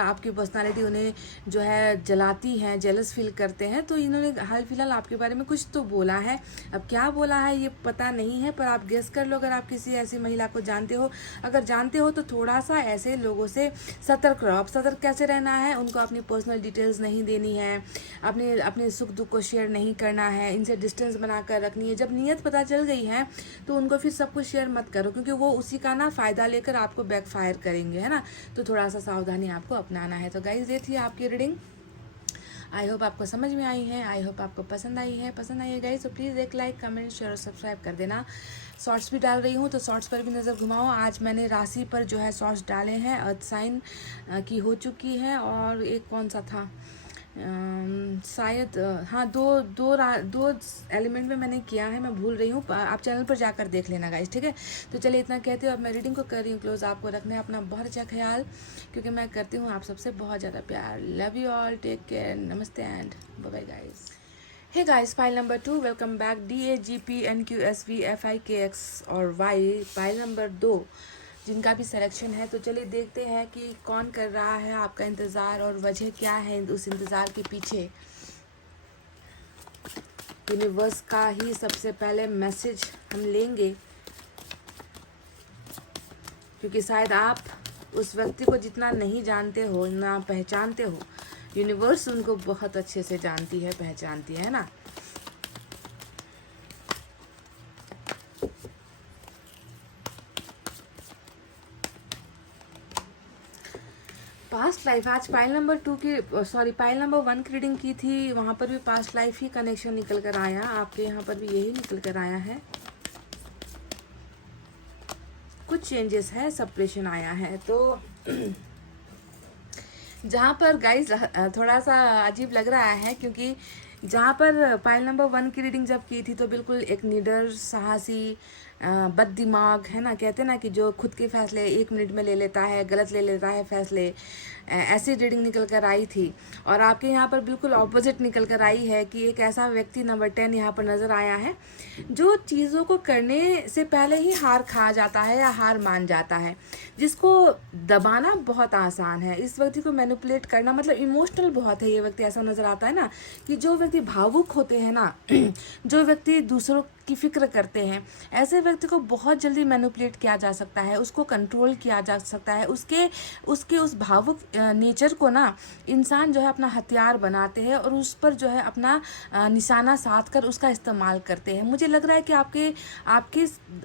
आपकी पर्सनालिटी उन्हें जो है जलाती है, जेलस फील करते हैं। तो इन्होंने हाल फिलहाल आपके बारे में कुछ तो बोला है। अब क्या बोला है ये पता नहीं है, पर आप गेस कर लो अगर आप किसी ऐसी महिला को जानते हो। अगर जानते हो तो थोड़ा सा ऐसे लोगों से सतर्क रहो। अब सतर्क कैसे रहना है, उनको अपनी पर्सनल डिटेल्स नहीं देनी है, अपने सुख दुख को शेयर नहीं करना है, इनसे डिस्टेंस बनाकर रखनी है। जब नीयत पता चल गई है तो उनको फिर सब कुछ शेयर मत करो, क्योंकि वो उसी का ना फ़ायदा लेकर आपको बैकफायर करेंगे, है ना। तो थोड़ा सा सावधानी आपको अपनाना है। तो गाइस, ये थी आपकी रीडिंग। आई होप आपको समझ में आई है, आई होप आपको पसंद आई है गाइस। तो प्लीज़ एक लाइक, कमेंट, शेयर और सब्सक्राइब कर देना। शॉर्ट्स भी डाल रही हूँ तो शॉर्ट्स पर भी नज़र घुमाओ। आज मैंने राशि पर जो है शॉर्ट्स डाले हैं, अर्थ साइन की हो चुकी है, और एक कौन सा था, शायद हाँ, दो एलिमेंट में मैंने किया है, मैं भूल रही हूँ। आप चैनल पर जाकर देख लेना गाइस, ठीक है। तो चलिए इतना कहते हो, अब मैं रीडिंग को कर रही हूँ क्लोज। आपको रखना है अपना बहुत अच्छा ख्याल, क्योंकि मैं करती हूँ आप सबसे बहुत ज़्यादा प्यार। Love you all, take care, नमस्ते and bye bye guys. Hey guys, file number 2, welcome back. DAGPNQSVFIKX और Y, फाइल नंबर 2 जिनका भी सिलेक्शन है। तो चलिए देखते हैं कि कौन कर रहा है आपका इंतज़ार, और वजह क्या है उस इंतज़ार के पीछे। यूनिवर्स का ही सबसे पहले मैसेज हम लेंगे, क्योंकि शायद आप उस व्यक्ति को जितना नहीं जानते हो, ना पहचानते हो, यूनिवर्स उनको बहुत अच्छे से जानती है, पहचानती है ना। पास्ट लाइफ, आज पाइल नंबर 1 की रीडिंग की थी, वहाँ पर भी पास्ट लाइफ ही कनेक्शन निकल कर आया। आपके यहाँ पर भी यही निकल कर आया है। कुछ चेंजेस है, सेपरेशन आया है। तो जहाँ पर गाइस थोड़ा सा अजीब लग रहा है, क्योंकि जहाँ पर पाइल नंबर 1 की रीडिंग जब की थी तो बिल्कुल एक निडर, साहसी, बद दिमाग, है ना, कहते ना कि जो खुद के फैसले 1 मिनट में ले लेता है, गलत ले लेता है फैसले, ऐसी रीडिंग निकल कर आई थी, और आपके यहाँ पर बिल्कुल ऑपोजिट निकल कर आई है कि एक ऐसा व्यक्ति नंबर 10 यहाँ पर नज़र आया है जो चीज़ों को करने से पहले ही हार खा जाता है या हार मान जाता है, जिसको दबाना बहुत आसान है। इस व्यक्ति को मैनिपुलेट करना, मतलब इमोशनल बहुत है ये व्यक्ति, ऐसा नज़र आता है ना कि जो व्यक्ति भावुक होते हैं ना जो व्यक्ति दूसरों की फिक्र करते हैं, ऐसे व्यक्ति को बहुत जल्दी मैनिपुलेट किया जा सकता है, उसको कंट्रोल किया जा सकता है। उसके उस भावुक नेचर को ना इंसान जो है अपना हथियार बनाते हैं और उस पर जो है अपना निशाना साध कर उसका इस्तेमाल करते हैं। मुझे लग रहा है कि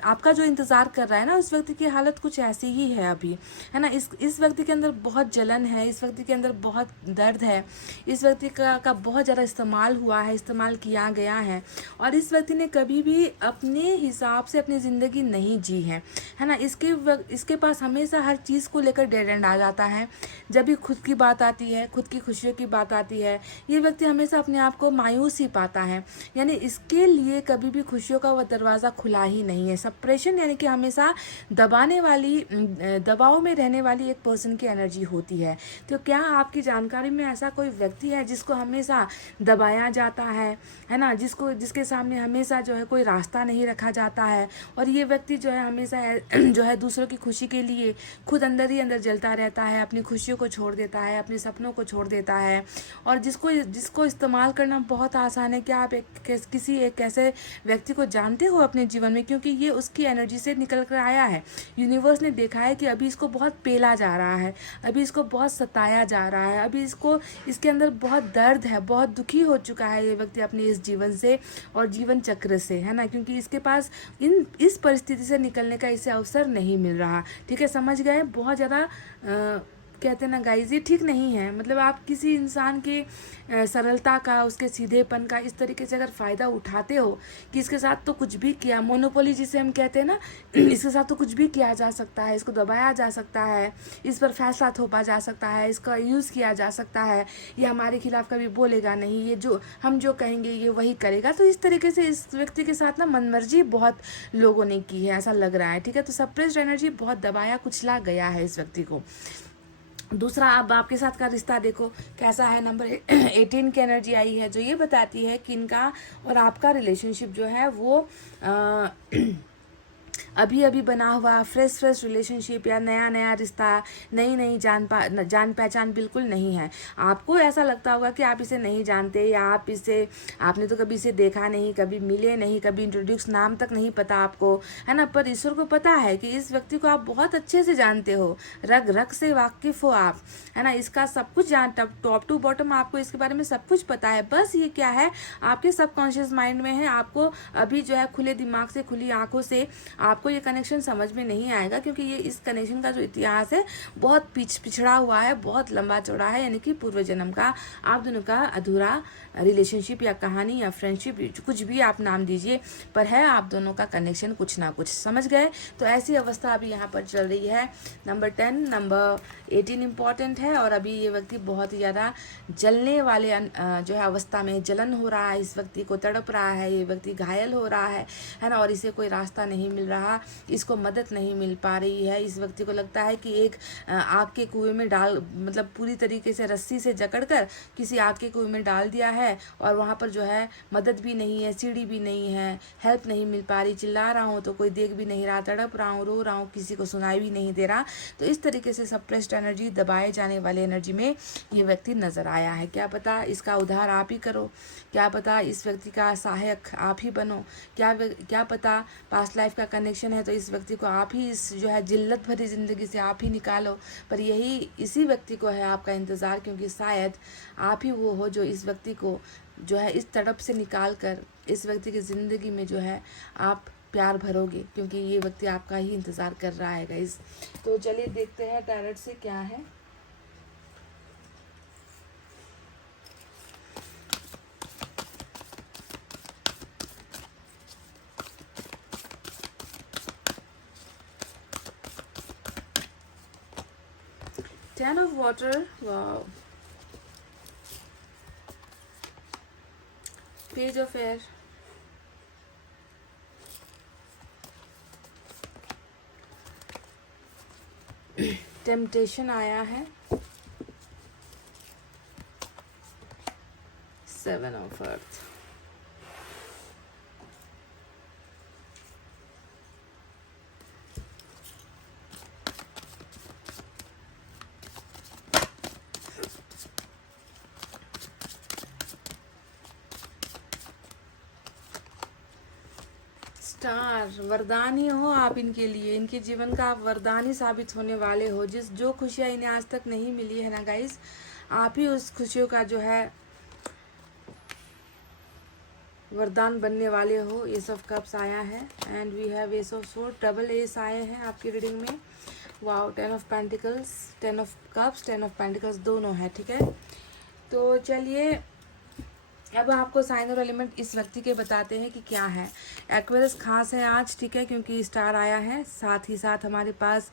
आपका जो इंतज़ार कर रहा है ना उस व्यक्ति की हालत कुछ ऐसी ही है अभी, है ना। इस व्यक्ति के अंदर बहुत जलन है, इस व्यक्ति के अंदर बहुत दर्द है, इस व्यक्ति का बहुत ज़्यादा इस्तेमाल हुआ है, इस्तेमाल किया गया है, और इस व्यक्ति ने कभी भी अपने हिसाब से अपनी ज़िंदगी नहीं जी है ना। इसके पास हमेशा हर चीज़ को लेकर डेड एंड आ जाता है। जब भी खुद की बात आती है, खुद की खुशियों की बात आती है, ये व्यक्ति हमेशा अपने आप को मायूस ही पाता है। यानी इसके लिए कभी भी खुशियों का वह दरवाज़ा खुला ही नहीं है। सप्रेशन यानी कि हमेशा दबाने वाली, दबाव में रहने वाली एक पर्सन की एनर्जी होती है। तो क्या आपकी जानकारी में ऐसा कोई व्यक्ति है जिसको हमेशा दबाया जाता है ना, जिसके सामने हमेशा जो है कोई रास्ता नहीं रखा जाता है, और ये व्यक्ति जो है हमेशा जो है दूसरों की खुशी के लिए खुद अंदर ही अंदर जलता रहता है, अपनी खुशियों को छोड़ देता है, अपने सपनों को छोड़ देता है, और जिसको इस्तेमाल करना बहुत आसान है। क्या आप किसी एक ऐसे व्यक्ति को जानते हो अपने जीवन में, क्योंकि ये उसकी एनर्जी से निकल कर आया है। यूनिवर्स ने देखा है कि अभी इसको बहुत पेला जा रहा है, अभी इसको बहुत सताया जा रहा है, अभी इसके अंदर बहुत दर्द है, बहुत दुखी हो चुका है ये व्यक्ति अपने इस जीवन से और जीवन चक्र से, है ना, क्योंकि इसके पास इस परिस्थिति से निकलने का इसे अवसर नहीं मिल रहा। ठीक है, समझ गए। बहुत ज़्यादा कहते हैं ना गाइज, ये ठीक नहीं है। मतलब आप किसी इंसान की सरलता का, उसके सीधेपन का इस तरीके से अगर फ़ायदा उठाते हो कि इसके साथ तो कुछ भी किया, मोनोपोली जिसे हम कहते हैं ना, इसके साथ तो कुछ भी किया जा सकता है, इसको दबाया जा सकता है, इस पर फैसला थोपा जा सकता है, इसका यूज़ किया जा सकता है, ये हमारे खिलाफ कभी बोलेगा नहीं, ये हम जो कहेंगे ये वही करेगा। तो इस तरीके से इस व्यक्ति के साथ ना मनमर्जी बहुत लोगों ने की है, ऐसा लग रहा है। ठीक है, तो सप्रेस्ड एनर्जी, बहुत दबाया कुचला गया है इस व्यक्ति को। दूसरा, अब आपके साथ का रिश्ता देखो कैसा है। नंबर 18 की एनर्जी आई है जो ये बताती है कि इनका और आपका रिलेशनशिप जो है वो अभी अभी बना हुआ फ्रेश रिलेशनशिप या नया रिश्ता, नई जान पहचान बिल्कुल नहीं है। आपको ऐसा लगता होगा कि आप इसे नहीं जानते, या आपने तो कभी इसे देखा नहीं, कभी मिले नहीं, कभी इंट्रोड्यूस, नाम तक नहीं पता आपको, है ना। पर ईश्वर को पता है कि इस व्यक्ति को आप बहुत अच्छे से जानते हो, रग से वाकिफ हो आप, है ना। इसका सब कुछ टॉप टू बॉटम आपको इसके बारे में सब कुछ पता है। बस ये क्या है, आपके सबकॉन्शियस माइंड में है। आपको अभी जो है खुले दिमाग से, खुली आंखों से आपको ये कनेक्शन समझ में नहीं आएगा, क्योंकि ये इस कनेक्शन का जो इतिहास है बहुत पिछड़ा हुआ है, बहुत लंबा चौड़ा है। यानी कि पूर्व जन्म का आप दोनों का अधूरा रिलेशनशिप या कहानी या फ्रेंडशिप, कुछ भी आप नाम दीजिए, पर है आप दोनों का कनेक्शन कुछ ना कुछ। समझ गए। तो ऐसी अवस्था अभी यहाँ पर चल रही है। नंबर 10, नंबर 18 इम्पॉर्टेंट है, और अभी ये व्यक्ति बहुत ही ज़्यादा जलने वाले जो है अवस्था में, जलन हो रहा है, इस व्यक्ति को तड़प रहा है, ये व्यक्ति घायल हो रहा है ना, और इसे कोई रास्ता नहीं मिल रहा, इसको मदद नहीं मिल पा रही है। इस व्यक्ति को लगता है कि एक आग के कुएं में मतलब पूरी तरीके से रस्सी से जकड़कर किसी आग के कुएं में डाल दिया है, और वहाँ पर जो है मदद भी नहीं है, सीढ़ी भी नहीं है, हेल्प नहीं मिल पा रही, चिल्ला रहा हूँ तो कोई देख भी नहीं रहा, तड़प रहा हूँ, रो रहा हूँ, किसी को सुनाई भी नहीं दे रहा। तो इस तरीके से सप्रेस्ड एनर्जी, दबाए जाने वाले एनर्जी में ये व्यक्ति नजर आया है। क्या पता इसका उद्धार आप ही करो, क्या पता इस व्यक्ति का सहायक आप ही बनो, क्या पता पास्ट लाइफ का कनेक्शन है तो इस व्यक्ति को आप ही इस जो है जिल्लत भरी ज़िंदगी से आप ही निकालो। पर इसी व्यक्ति को है आपका इंतज़ार, क्योंकि शायद आप ही वो हो जो इस व्यक्ति को जो है इस तड़प से निकाल कर इस व्यक्ति की ज़िंदगी में जो है आप प्यार भरोगे, क्योंकि ये व्यक्ति आपका ही इंतज़ार कर रहा है गाइस। तो चलिए देखते हैं टैरोट से क्या है। Ten of water, wow. Page of air, temptation आया है, 7 ऑफ अर्थ। स्टार, वरदान ही हो आप इनके लिए, इनके जीवन का आप वरदान ही साबित होने वाले हो। जो खुशियाँ इन्हें आज तक नहीं मिली है ना गाइस, आप ही उस खुशियों का जो है वरदान बनने वाले हो। एस ऑफ कप्स आया है and we have ace of sword, double ace आए हैं आपकी रीडिंग में। Wow, 10 of pentacles, 10 of cups, 10 of pentacles दोनों है, ठीक है। तो चलिए अब आपको साइन और एलिमेंट इस व्यक्ति के बताते हैं कि क्या है। एक्वेरियस खास है आज, ठीक है, क्योंकि स्टार आया है। साथ ही साथ हमारे पास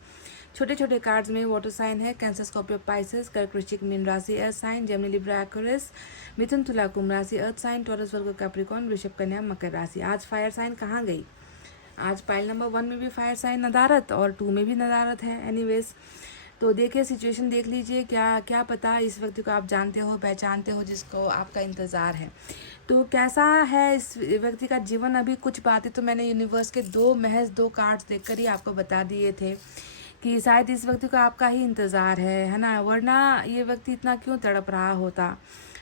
छोटे छोटे कार्ड्स में वाटर साइन है। कैंसर, स्कॉर्पियो, पाइसेस, कर्क, वृश्चिक, मीन राशि earth sign, Gemini, Libra, Aquarius, मिथुन, तुला, कुंभ राशि earth sign, Taurus, Virgo, Capricorn, वृषभ, कन्या, मकर राशि। आज फायर साइन कहाँ गई? आज पाइल नंबर 1 में भी फायर साइन नदारत और 2 में भी नदारत है। एनीवेज, तो देखिए सिचुएशन देख लीजिए, क्या पता इस व्यक्ति को आप जानते हो, पहचानते हो, जिसको आपका इंतज़ार है। तो कैसा है इस व्यक्ति का जीवन? अभी कुछ बातें तो मैंने यूनिवर्स के महज दो कार्ड्स देखकर ही आपको बता दिए थे कि शायद इस व्यक्ति को आपका ही इंतज़ार है ना, वरना ये व्यक्ति इतना क्यों तड़प रहा होता,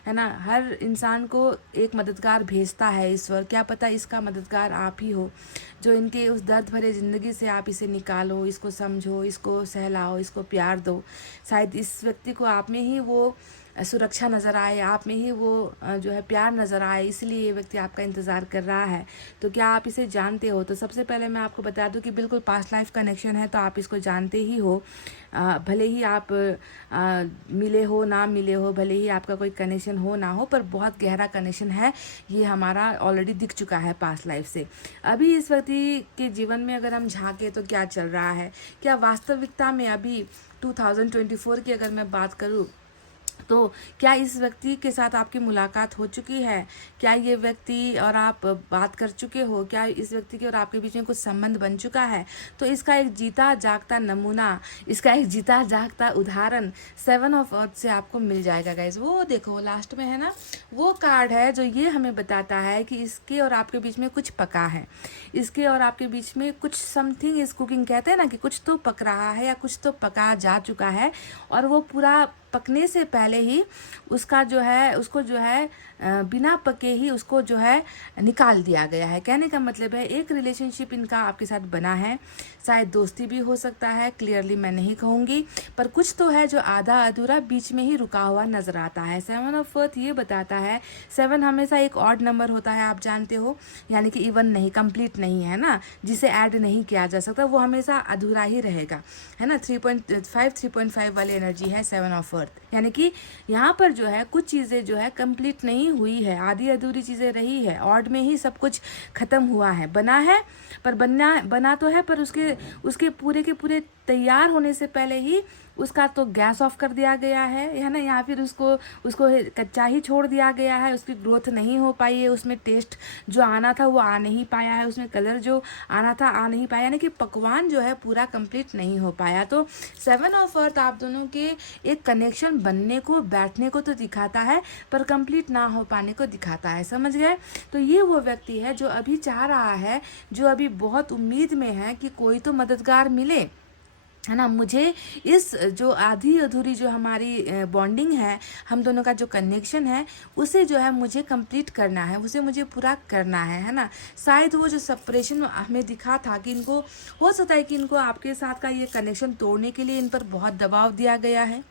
है ना। हर इंसान को एक मददगार भेजता है ईश्वर, क्या पता इसका मददगार आप ही हो, जो इनके उस दर्द भरे ज़िंदगी से आप इसे निकालो, इसको समझो, इसको सहलाओ, इसको प्यार दो। शायद इस व्यक्ति को आप में ही वो सुरक्षा नज़र आए, आप में ही वो जो है प्यार नज़र आए, इसलिए ये व्यक्ति आपका इंतज़ार कर रहा है। तो क्या आप इसे जानते हो? तो सबसे पहले मैं आपको बता दूं कि बिल्कुल पास्ट लाइफ कनेक्शन है, तो आप इसको जानते ही हो। भले ही आप मिले हो ना मिले हो, भले ही आपका कोई कनेक्शन हो ना हो, पर बहुत गहरा कनेक्शन है, ये हमारा ऑलरेडी दिख चुका है पास्ट लाइफ से। अभी इस व्यक्ति के जीवन में अगर हम झांके तो क्या चल रहा है, क्या वास्तविकता में अभी 2024 की अगर मैं बात करूँ तो क्या इस व्यक्ति के साथ आपकी मुलाकात हो चुकी है? क्या ये व्यक्ति और आप बात कर चुके हो? क्या इस व्यक्ति के और आपके बीच में कुछ संबंध बन चुका है? तो इसका एक जीता जागता नमूना, इसका एक जीता जागता उदाहरण 7 ऑफ अर्थ से आपको मिल जाएगा गाइज। वो देखो लास्ट में है ना, वो कार्ड है जो ये हमें बताता है कि इसके और आपके बीच में कुछ पका है, इसके और आपके बीच में कुछ समथिंग इज कुकिंग, कहते हैं ना कि कुछ तो पक रहा है या कुछ तो पका जा चुका है, और वो पूरा पकने से पहले ही उसका जो है, उसको जो है बिना पके ही उसको जो है निकाल दिया गया है। कहने का मतलब है एक रिलेशनशिप इनका आपके साथ बना है, शायद दोस्ती भी हो सकता है, क्लियरली मैं नहीं कहूँगी, पर कुछ तो है जो आधा अधूरा बीच में ही रुका हुआ नजर आता है। 7 ऑफ अर्थ ये बताता है, 7 हमेशा एक ऑड नंबर होता है, आप जानते हो, यानी कि इवन नहीं, कंप्लीट नहीं है ना, जिसे ऐड नहीं किया जा सकता, वो हमेशा अधूरा ही रहेगा, है ना। 3.5 वाली एनर्जी है 7 ऑफ अर्थ, यानी कि यहाँ पर जो है कुछ चीज़ें जो है कंप्लीट नहीं हुई है, आधी अधूरी चीज़ें रही है, ऑड में ही सब कुछ खत्म हुआ है, बना है पर बना तो है, पर उसके पूरे के पूरे तैयार होने से पहले ही उसका तो गैस ऑफ कर दिया गया है ना, या फिर उसको कच्चा ही छोड़ दिया गया है, उसकी ग्रोथ नहीं हो पाई है, उसमें टेस्ट जो आना था वो आ नहीं पाया है, उसमें कलर जो आना था आ नहीं पाया, यानी कि पकवान जो है पूरा कंप्लीट नहीं हो पाया। तो 7 ऑफ अर्थ आप दोनों के एक कनेक्शन बनने को, बैठने को तो दिखाता है, पर कंप्लीट ना हो पाने को दिखाता है, समझ गए। तो ये वो व्यक्ति है जो अभी चाह रहा है, जो अभी बहुत उम्मीद में है कि कोई तो मददगार मिले, है ना। मुझे इस जो आधी अधूरी जो हमारी बॉन्डिंग है, हम दोनों का जो कनेक्शन है, उसे जो है मुझे कंप्लीट करना है, उसे मुझे पूरा करना है ना। शायद वो जो सेपरेशन हमें दिखा था कि इनको हो सकता है कि इनको आपके साथ का ये कनेक्शन तोड़ने के लिए इन पर बहुत दबाव दिया गया है,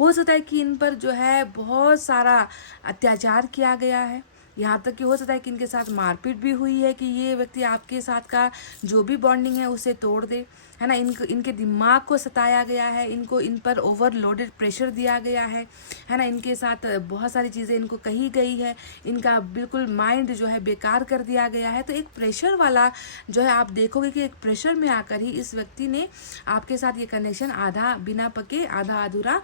हो सकता है कि इन पर जो है बहुत सारा अत्याचार किया गया है, यहाँ तक कि हो सकता है कि इनके साथ मारपीट भी हुई है कि ये व्यक्ति आपके साथ का जो भी बॉन्डिंग है उसे तोड़ दे, है ना। इनके दिमाग को सताया गया है, इन पर ओवरलोडेड प्रेशर दिया गया है ना। इनके साथ बहुत सारी चीज़ें इनको कही गई है, इनका बिल्कुल माइंड जो है बेकार कर दिया गया है। तो एक प्रेशर वाला जो है, आप देखोगे कि एक प्रेशर में आकर ही इस व्यक्ति ने आपके साथ ये कनेक्शन आधा बिना पके, आधा अधूरा,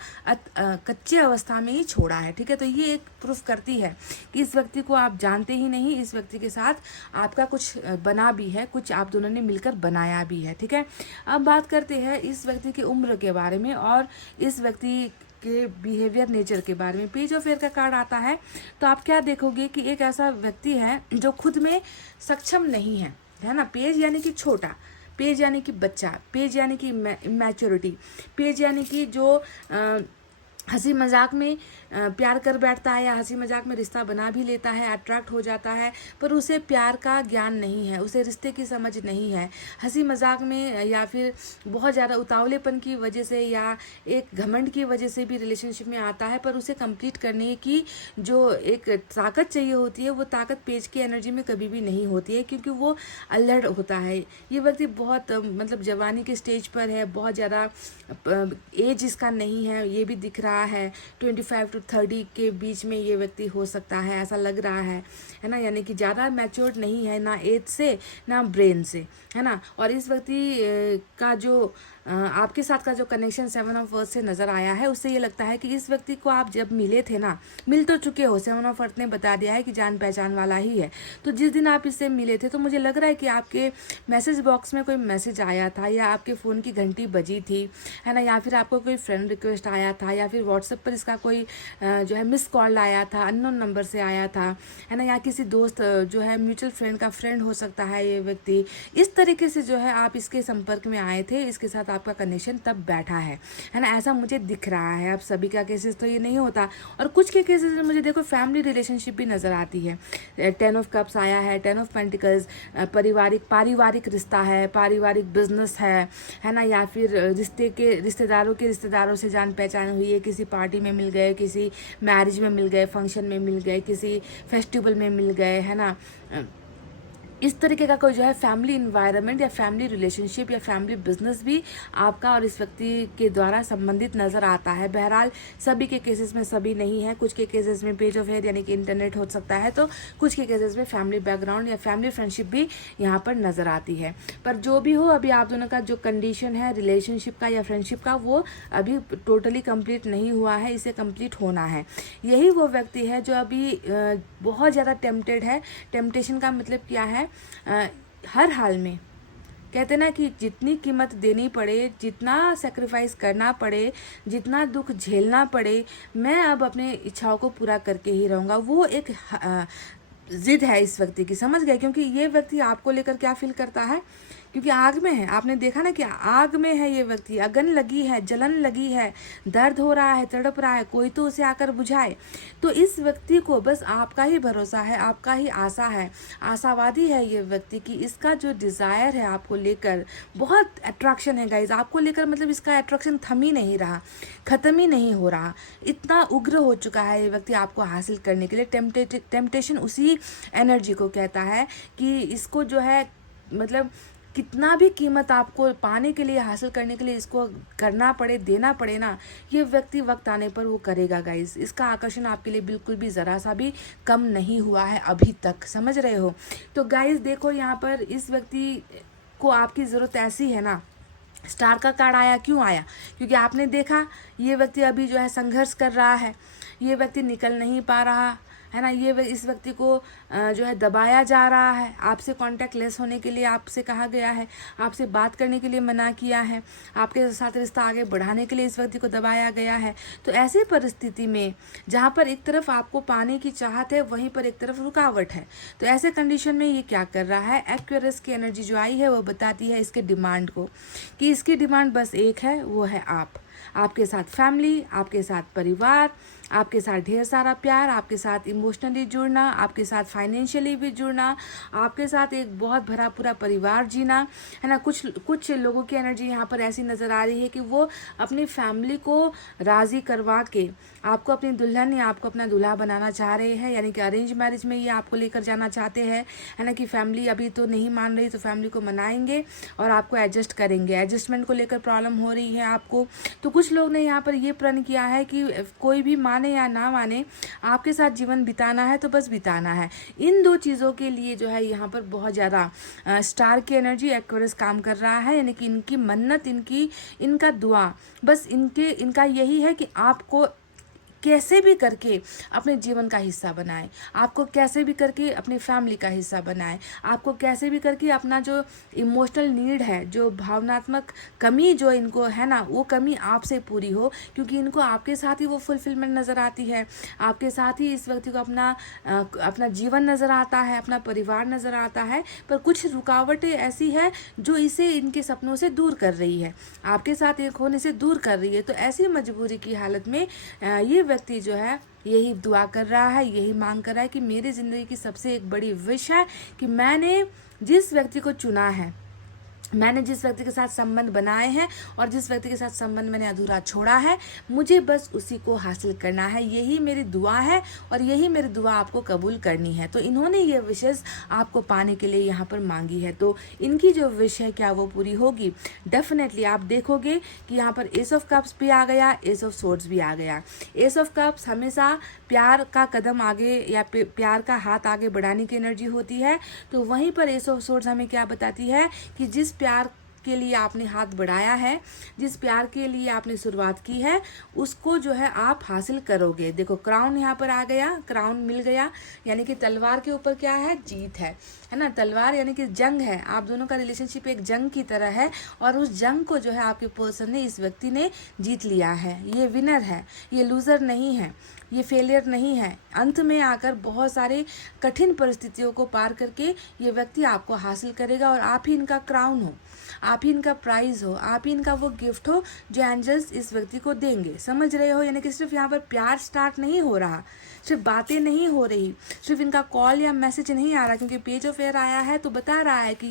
कच्चे अवस्था में ही छोड़ा है, ठीक है। तो ये एक प्रूफ करती है कि इस व्यक्ति को आप जानते ही नहीं, इस व्यक्ति के साथ आपका कुछ बना भी है, कुछ आप दोनों ने मिलकर बनाया भी है, ठीक है। अब बात करते हैं इस व्यक्ति की उम्र के बारे में और इस व्यक्ति के बिहेवियर नेचर के बारे में। पेज ऑफ एयर का कार्ड आता है तो आप क्या देखोगे कि एक ऐसा व्यक्ति है जो खुद में सक्षम नहीं है ना। पेज यानी कि छोटा, पेज यानी कि बच्चा, पेज यानी कि मैच्योरिटी, पेज यानी कि जो हंसी मजाक में प्यार कर बैठता है या हंसी मजाक में रिश्ता बना भी लेता है, अट्रैक्ट हो जाता है, पर उसे प्यार का ज्ञान नहीं है, उसे रिश्ते की समझ नहीं है। हंसी मजाक में या फिर बहुत ज़्यादा उतावलेपन की वजह से या एक घमंड की वजह से भी रिलेशनशिप में आता है, पर उसे कंप्लीट करने की जो एक ताकत चाहिए होती है वो ताकत पेज की एनर्जी में कभी भी नहीं होती है, क्योंकि वो अल्हड़ होता है। ये व्यक्ति बहुत मतलब जवानी के स्टेज पर है, बहुत ज़्यादा एज इसका नहीं है, ये भी दिख रहा है। 25 to 30 के बीच में ये व्यक्ति हो सकता है, ऐसा लग रहा है ना। यानी कि ज़्यादा मैच्योर्ड नहीं है, ना एज से ना ब्रेन से, है ना। और इस व्यक्ति का जो आपके साथ का जो कनेक्शन 7 ऑफ अर्थ से नज़र आया है, उससे ये लगता है कि इस व्यक्ति को आप जब मिले थे ना, मिल तो चुके हो, 7 ऑफ अर्थ ने बता दिया है कि जान पहचान वाला ही है। तो जिस दिन आप इससे मिले थे तो मुझे लग रहा है कि आपके मैसेज बॉक्स में कोई मैसेज आया था, या आपके फ़ोन की घंटी बजी थी, है ना, या फिर आपको कोई फ्रेंड रिक्वेस्ट आया था, या फिर व्हाट्सएप पर इसका कोई जो है मिस कॉल आया था, अननोन नंबर से आया था, है ना, या किसी दोस्त जो है म्यूचुअल फ्रेंड का फ्रेंड हो सकता है ये व्यक्ति। इस तरीके से जो है आप इसके संपर्क में आए थे, इसके साथ आपका कनेक्शन तब बैठा है ना, ऐसा मुझे दिख रहा है। अब सभी का केसेस तो ये नहीं होता, और कुछ के केसेस में मुझे देखो फैमिली रिलेशनशिप भी नज़र आती है। 10 ऑफ कप्स आया है, 10 ऑफ पेंटिकल्स, पारिवारिक रिश्ता है, पारिवारिक बिजनेस है ना, या फिर रिश्तेदारों से जान पहचान हुई है, किसी पार्टी में मिल गए, किसी मैरिज में मिल गए, फंक्शन में मिल गए, किसी फेस्टिवल में मिल गए, है ना। इस तरीके का कोई जो है फैमिली इन्वायरमेंट या फैमिली रिलेशनशिप या फैमिली बिजनेस भी आपका और इस व्यक्ति के द्वारा संबंधित नज़र आता है। बहरहाल सभी के केसेस में सभी नहीं है, कुछ के केसेस में पेज ऑफ हेड यानी कि इंटरनेट हो सकता है, तो कुछ के केसेस में फैमिली बैकग्राउंड या फैमिली फ्रेंडशिप भी यहाँ पर नज़र आती है। पर जो भी हो, अभी आप दोनों का जो कंडीशन है रिलेशनशिप का या फ्रेंडशिप का, वो अभी टोटली कंप्लीट नहीं हुआ है, इसे कंप्लीट होना है। यही वो व्यक्ति है जो अभी बहुत ज़्यादा टेम्पटेड है। टेम्पटेशन का मतलब क्या है? हर हाल में कहते ना कि जितनी कीमत देनी पड़े, जितना सेक्रीफाइस करना पड़े, जितना दुख झेलना पड़े, मैं अब अपने इच्छाओं को पूरा करके ही रहूँगा। वो एक जिद है इस व्यक्ति की, समझ गए? क्योंकि ये व्यक्ति आपको लेकर क्या फील करता है, क्योंकि आग में है। आपने देखा ना कि आग में है ये व्यक्ति, अगन लगी है, जलन लगी है, दर्द हो रहा है, तड़प रहा है, कोई तो उसे आकर बुझाए। तो इस व्यक्ति को बस आपका ही भरोसा है, आपका ही आशा है, आशावादी है ये व्यक्ति की इसका जो डिज़ायर है आपको लेकर, बहुत अट्रैक्शन है गाइज आपको लेकर। मतलब इसका अट्रैक्शन थम ही नहीं रहा, ख़त्म ही नहीं हो रहा, इतना उग्र हो चुका है ये व्यक्ति आपको हासिल करने के लिए। टेम्पटेशन उसी एनर्जी को कहता है कि इसको जो है मतलब कितना भी कीमत आपको पाने के लिए, हासिल करने के लिए इसको करना पड़े, देना पड़े ना, ये व्यक्ति वक्त आने पर वो करेगा गाइस। इसका आकर्षण आपके लिए बिल्कुल भी ज़रा सा भी कम नहीं हुआ है अभी तक, समझ रहे हो? तो गाइस देखो यहाँ पर इस व्यक्ति को आपकी ज़रूरत ऐसी है ना। स्टार का कार्ड आया, क्यों आया? क्योंकि आपने देखा ये व्यक्ति अभी जो है संघर्ष कर रहा है, ये व्यक्ति निकल नहीं पा रहा है ना। इस व्यक्ति को जो है दबाया जा रहा है, आपसे कांटेक्ट लेस होने के लिए आपसे कहा गया है, आपसे बात करने के लिए मना किया है, आपके साथ रिश्ता आगे बढ़ाने के लिए इस व्यक्ति को दबाया गया है। तो ऐसी परिस्थिति में जहाँ पर एक तरफ आपको पाने की चाहत है, वहीं पर एक तरफ रुकावट है, तो ऐसे कंडीशन में ये क्या कर रहा है? एक्वेरियस की एनर्जी जो आई है वो बताती है इसके डिमांड को, कि इसकी डिमांड बस एक है, वो है आपके साथ फैमिली, आपके साथ परिवार, आपके साथ ढेर सारा प्यार, आपके साथ इमोशनली जुड़ना, आपके साथ फाइनेंशियली भी जुड़ना, आपके साथ एक बहुत भरा पूरा परिवार जीना, है ना। कुछ लोगों की एनर्जी यहाँ पर ऐसी नज़र आ रही है कि वो अपनी फैमिली को राज़ी करवा के आपको अपनी दुल्हन या आपको अपना दूल्हा बनाना चाह रहे हैं, यानी कि अरेंज मैरिज में ये आपको लेकर जाना चाहते हैं, है ना। कि फैमिली अभी तो नहीं मान रही, तो फैमिली को मनाएंगे और आपको एडजस्ट करेंगे। एडजस्टमेंट को लेकर प्रॉब्लम हो रही है आपको, तो कुछ लोग ने यहाँ पर ये प्रण किया है कि कोई भी माने या ना माने, आपके साथ जीवन बिताना है तो बस बिताना है। इन दो चीज़ों के लिए जो है यहाँ पर बहुत ज़्यादा स्टार की एनर्जी एक्वेरियस काम कर रहा है, यानी कि इनकी मन्नत, इनका दुआ बस इनका यही है कि आपको कैसे भी करके अपने जीवन का हिस्सा बनाए, आपको कैसे भी करके अपनी फैमिली का हिस्सा बनाए, आपको कैसे भी करके अपना जो इमोशनल नीड है, जो भावनात्मक कमी जो इनको है ना, वो कमी आपसे पूरी हो, क्योंकि इनको आपके साथ ही वो फुलफिलमेंट नज़र आती है, आपके साथ ही इस व्यक्ति को अपना जीवन नज़र आता है, अपना परिवार नज़र आता है। पर कुछ रुकावटें ऐसी है जो इसे इनके सपनों से दूर कर रही है, आपके साथ एक होने से दूर कर रही है। तो ऐसी मजबूरी की हालत में ये व्यक्ति जो है यही दुआ कर रहा है, यही मांग कर रहा है कि मेरी ज़िंदगी की सबसे एक बड़ी विश है कि मैंने जिस व्यक्ति को चुना है, मैंने जिस व्यक्ति के साथ संबंध बनाए हैं और जिस व्यक्ति के साथ संबंध मैंने अधूरा छोड़ा है, मुझे बस उसी को हासिल करना है। यही मेरी दुआ है और यही मेरी दुआ आपको कबूल करनी है। तो इन्होंने ये विशेष आपको पाने के लिए यहाँ पर मांगी है। तो इनकी जो विश है क्या वो पूरी होगी? डेफिनेटली आप देखोगे कि यहाँ पर एस ऑफ कप्स भी आ गया, एस ऑफ सोर्ड्स भी आ गया। एस ऑफ कप्स हमेशा प्यार का कदम आगे या प्यार का हाथ आगे बढ़ाने की एनर्जी होती है। तो वहीं पर एस ऑफ सोर्ड्स हमें क्या बताती है कि जिस प्यार के लिए आपने हाथ बढ़ाया है, जिस प्यार के लिए आपने शुरुआत की है, उसको जो है आप हासिल करोगे। देखो क्राउन यहाँ पर आ गया, क्राउन मिल गया, यानी कि तलवार के ऊपर क्या है? जीत है ना। तलवार यानी कि जंग है, आप दोनों का रिलेशनशिप एक जंग की तरह है और उस जंग को जो है आपके पर्सन ने, इस व्यक्ति ने जीत लिया है। ये विनर है, ये लूज़र नहीं है, ये फेलियर नहीं है। अंत में आकर बहुत सारे कठिन परिस्थितियों को पार करके ये व्यक्ति आपको हासिल करेगा और आप ही इनका क्राउन हो, आप ही इनका प्राइज हो, आप ही इनका वो गिफ्ट हो जो एंजल्स इस व्यक्ति को देंगे। समझ रहे हो? यानी कि सिर्फ यहाँ पर प्यार स्टार्ट नहीं हो रहा, सिर्फ बातें नहीं हो रही, सिर्फ इनका कॉल या मैसेज नहीं आ रहा, क्योंकि पेज ऑफ एयर आया है तो बता रहा है कि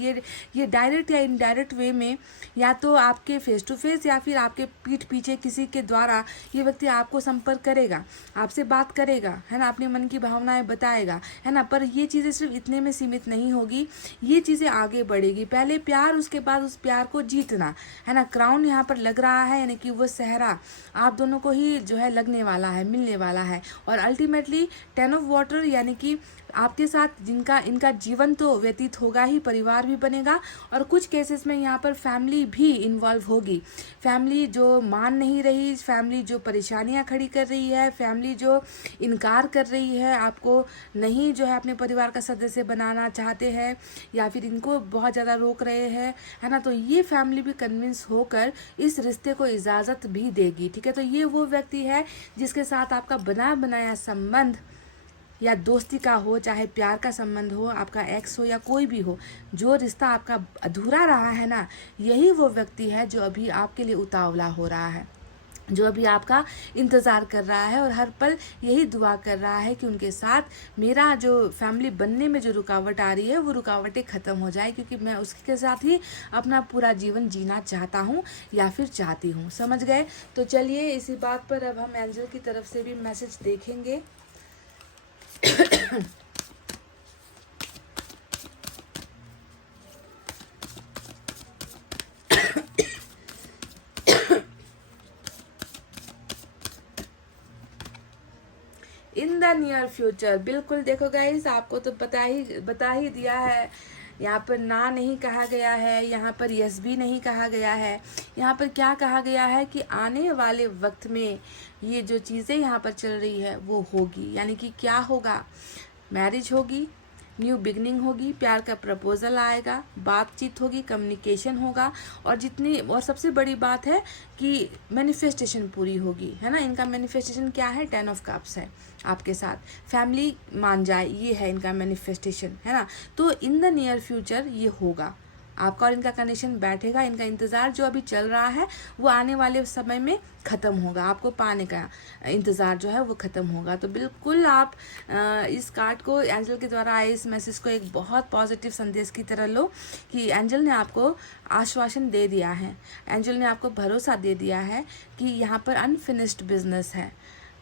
ये डायरेक्ट या इनडायरेक्ट वे में, या तो आपके फेस टू फेस या फिर आपके पीठ पीछे किसी के द्वारा ये व्यक्ति आपको संपर्क करेगा, आपसे बात करेगा, है ना, अपने मन की भावनाएं बताएगा, है ना। पर ये चीज़ें सिर्फ इतने में सीमित नहीं होगी, ये चीज़ें आगे बढ़ेगी। पहले प्यार, उसके बाद उस प्यार को जीतना, है ना। क्राउन यहाँ पर लग रहा है, यानी कि वो सहरा आप दोनों को ही जो है लगने वाला है, मिलने वाला है। और अल्टीमेटली 10 ऑफ वाटर, यानी कि आपके साथ जिनका इनका जीवन तो व्यतीत होगा ही, परिवार भी बनेगा और कुछ केसेस में यहाँ पर फैमिली भी इन्वॉल्व होगी। फैमिली जो मान नहीं रही, फैमिली जो परेशानियाँ खड़ी कर रही है, फैमिली जो इनकार कर रही है, आपको नहीं जो है अपने परिवार का सदस्य बनाना चाहते हैं या फिर इनको बहुत ज़्यादा रोक रहे हैं, है ना। तो ये फैमिली भी कन्विंस होकर इस रिश्ते को इजाज़त भी देगी, ठीक है। तो ये वो व्यक्ति है जिसके साथ आपका बना बनाया संबंध या दोस्ती का हो, चाहे प्यार का संबंध हो, आपका एक्स हो या कोई भी हो, जो रिश्ता आपका अधूरा रहा है ना, यही वो व्यक्ति है जो अभी आपके लिए उतावला हो रहा है, जो अभी आपका इंतज़ार कर रहा है और हर पल यही दुआ कर रहा है कि उनके साथ मेरा जो फैमिली बनने में जो रुकावट आ रही है वो रुकावटें ख़त्म हो जाए, क्योंकि मैं उसके साथ ही अपना पूरा जीवन जीना चाहता हूँ या फिर चाहती हूँ। समझ गए? तो चलिए इसी बात पर अब हम एंजल की तरफ से भी मैसेज देखेंगे। इन द नियर फ्यूचर, बिल्कुल देखो गाइस, आपको तो बता ही दिया है। यहाँ पर ना नहीं कहा गया है, यहाँ पर यस भी नहीं कहा गया है। यहाँ पर क्या कहा गया है कि आने वाले वक्त में ये जो चीज़ें यहाँ पर चल रही है वो होगी। यानी कि क्या होगा? मैरिज होगी, न्यू बिगनिंग होगी, प्यार का प्रपोजल आएगा, बातचीत होगी, कम्युनिकेशन होगा और सबसे बड़ी बात है कि मैनिफेस्टेशन पूरी होगी, है ना। इनका मैनिफेस्टेशन क्या है? 10 ऑफ कप्स है, आपके साथ फैमिली मान जाए, ये है इनका मैनिफेस्टेशन, है ना। तो इन द नियर फ्यूचर ये होगा, आपका और इनका कनेक्शन बैठेगा। इनका इंतज़ार जो अभी चल रहा है वो आने वाले समय में ख़त्म होगा, आपको पाने का इंतज़ार जो है वो ख़त्म होगा। तो बिल्कुल आप इस कार्ड को, एंजल के द्वारा आए इस मैसेज को एक बहुत पॉजिटिव संदेश की तरह लो कि एंजल ने आपको आश्वासन दे दिया है, एंजल ने आपको भरोसा दे दिया है कि यहाँ पर अनफिनिश्ड बिजनेस है,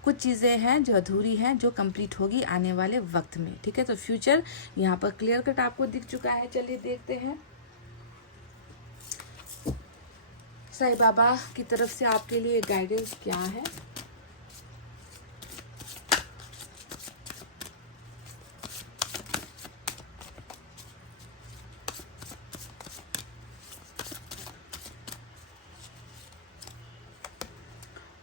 कुछ चीज़ें हैं जो अधूरी हैं, जो कंप्लीट होगी आने वाले वक्त में, ठीक है। तो फ्यूचर यहाँ पर क्लियर कट आपको दिख चुका है। चलिए देखते हैं साईं बाबा की तरफ से आपके लिए गाइडेंस क्या है।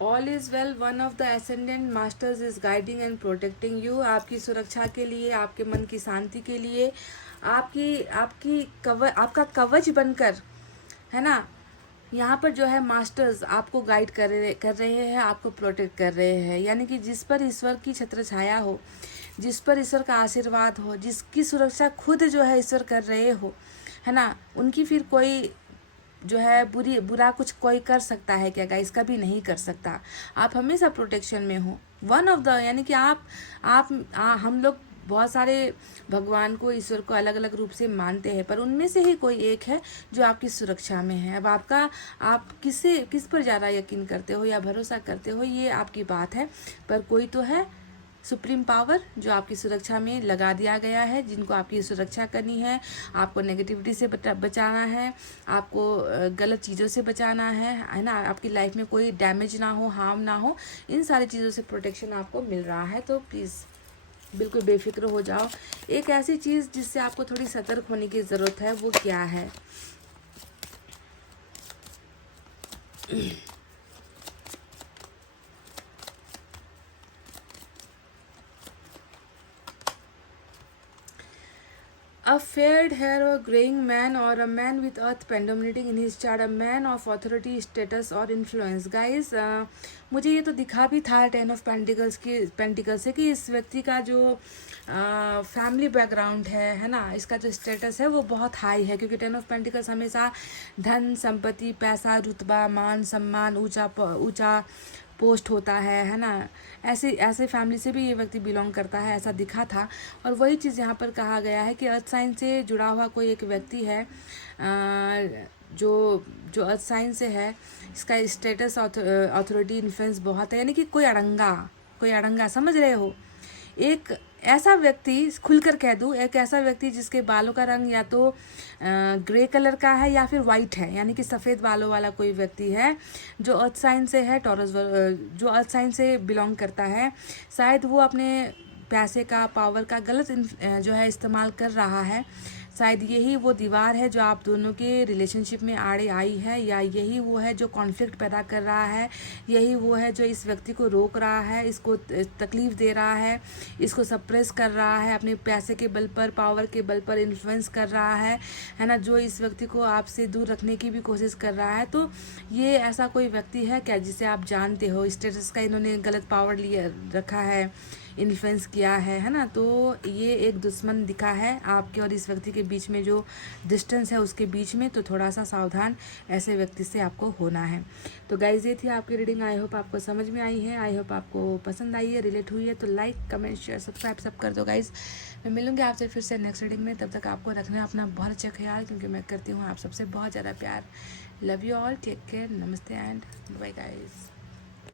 All is well, one of the ascendant masters is guiding and protecting you. आपकी सुरक्षा के लिए, आपके मन की शांति के लिए, आपका कवच बनकर, है ना, यहाँ पर जो है मास्टर्स आपको गाइड कर रहे हैं, आपको प्रोटेक्ट कर रहे हैं। यानी कि जिस पर ईश्वर की छत्र छाया हो, जिस पर ईश्वर का आशीर्वाद हो, जिसकी सुरक्षा खुद जो है ईश्वर कर रहे हो, है ना, उनकी फिर कोई जो है बुरा कुछ कोई कर सकता है क्या गाइस? कभी नहीं कर सकता। आप हमेशा प्रोटेक्शन में हो। वन ऑफ द, यानी कि हम लोग बहुत सारे भगवान को, ईश्वर को अलग अलग रूप से मानते हैं, पर उनमें से ही कोई एक है जो आपकी सुरक्षा में है। अब आप किस पर ज़्यादा यकीन करते हो या भरोसा करते हो, ये आपकी बात है, पर कोई तो है सुप्रीम पावर जो आपकी सुरक्षा में लगा दिया गया है, जिनको आपकी सुरक्षा करनी है। आपको नेगेटिविटी से बचाना है, आपको गलत चीज़ों से बचाना है ना, आपकी लाइफ में कोई डैमेज ना हो, हार्म ना हो, इन सारी चीज़ों से प्रोटेक्शन आपको मिल रहा है। तो प्लीज़ बिल्कुल बेफिक्र हो जाओ। एक ऐसी चीज़ जिससे आपको थोड़ी सतर्क होने की ज़रूरत है, वो क्या है? A fair hair or graying man or a man with earth predominating in his chart, a man of authority, status और influence. Guys, मुझे ये तो दिखा भी था 10 ऑफ पेंटिकल्स से कि इस व्यक्ति का जो फैमिली बैकग्राउंड है ना, इसका जो स्टेटस है वो बहुत हाई है, क्योंकि 10 ऑफ पेंटिकल्स हमेशा धन, संपत्ति, पैसा, रुतबा, मान सम्मान, ऊंचा पोस्ट होता है ना। ऐसे फैमिली से भी ये व्यक्ति बिलोंग करता है, ऐसा दिखा था। और वही चीज़ यहाँ पर कहा गया है कि अर्थ साइन से जुड़ा हुआ कोई एक व्यक्ति है, जो अर्थ साइन से है, इसका स्टेटस, अथॉरिटी, इन्फ्लुएंस बहुत है। यानी कि कोई अड़ंगा, समझ रहे हो? एक ऐसा व्यक्ति, खुलकर कह दूँ, एक ऐसा व्यक्ति जिसके बालों का रंग या तो ग्रे कलर का है या फिर वाइट है, यानी कि सफ़ेद बालों वाला कोई व्यक्ति है जो अर्थ साइन से है, टॉरस, जो अर्थ साइन से बिलोंग करता है। शायद वो अपने पैसे का, पावर का गलत जो है इस्तेमाल कर रहा है। शायद यही वो दीवार है जो आप दोनों के रिलेशनशिप में आड़े आई है, या यही वो है जो कॉन्फ्लिक्ट पैदा कर रहा है, यही वो है जो इस व्यक्ति को रोक रहा है, इसको तकलीफ़ दे रहा है, इसको सप्रेस कर रहा है, अपने पैसे के बल पर, पावर के बल पर इन्फ्लुएंस कर रहा है ना, जो इस व्यक्ति को आपसे दूर रखने की भी कोशिश कर रहा है। तो ये ऐसा कोई व्यक्ति है क्या जिसे आप जानते हो? स्टेटस का इन्होंने गलत पावर लिया रखा है, इन्फ्लुएंस किया है ना। तो ये एक दुश्मन दिखा है आपके और इस व्यक्ति के बीच में, जो डिस्टेंस है उसके बीच में। तो थोड़ा सा सावधान ऐसे व्यक्ति से आपको होना है। तो गाइज, ये थी आपकी रीडिंग। आई होप आपको समझ में आई है, आई होप आपको पसंद आई है, रिलेट हुई है। तो लाइक, कमेंट, शेयर, सब्सक्राइब सब कर दो गाइज। मैं मिलूंगी आपसे फिर से नेक्स्ट रीडिंग में। तब तक आपको रखना अपना बहुत अच्छा ख्याल, क्योंकि मैं करती हूँ आप सबसे बहुत ज़्यादा प्यार। Love you all, take care, नमस्ते एंड बाय गाइज।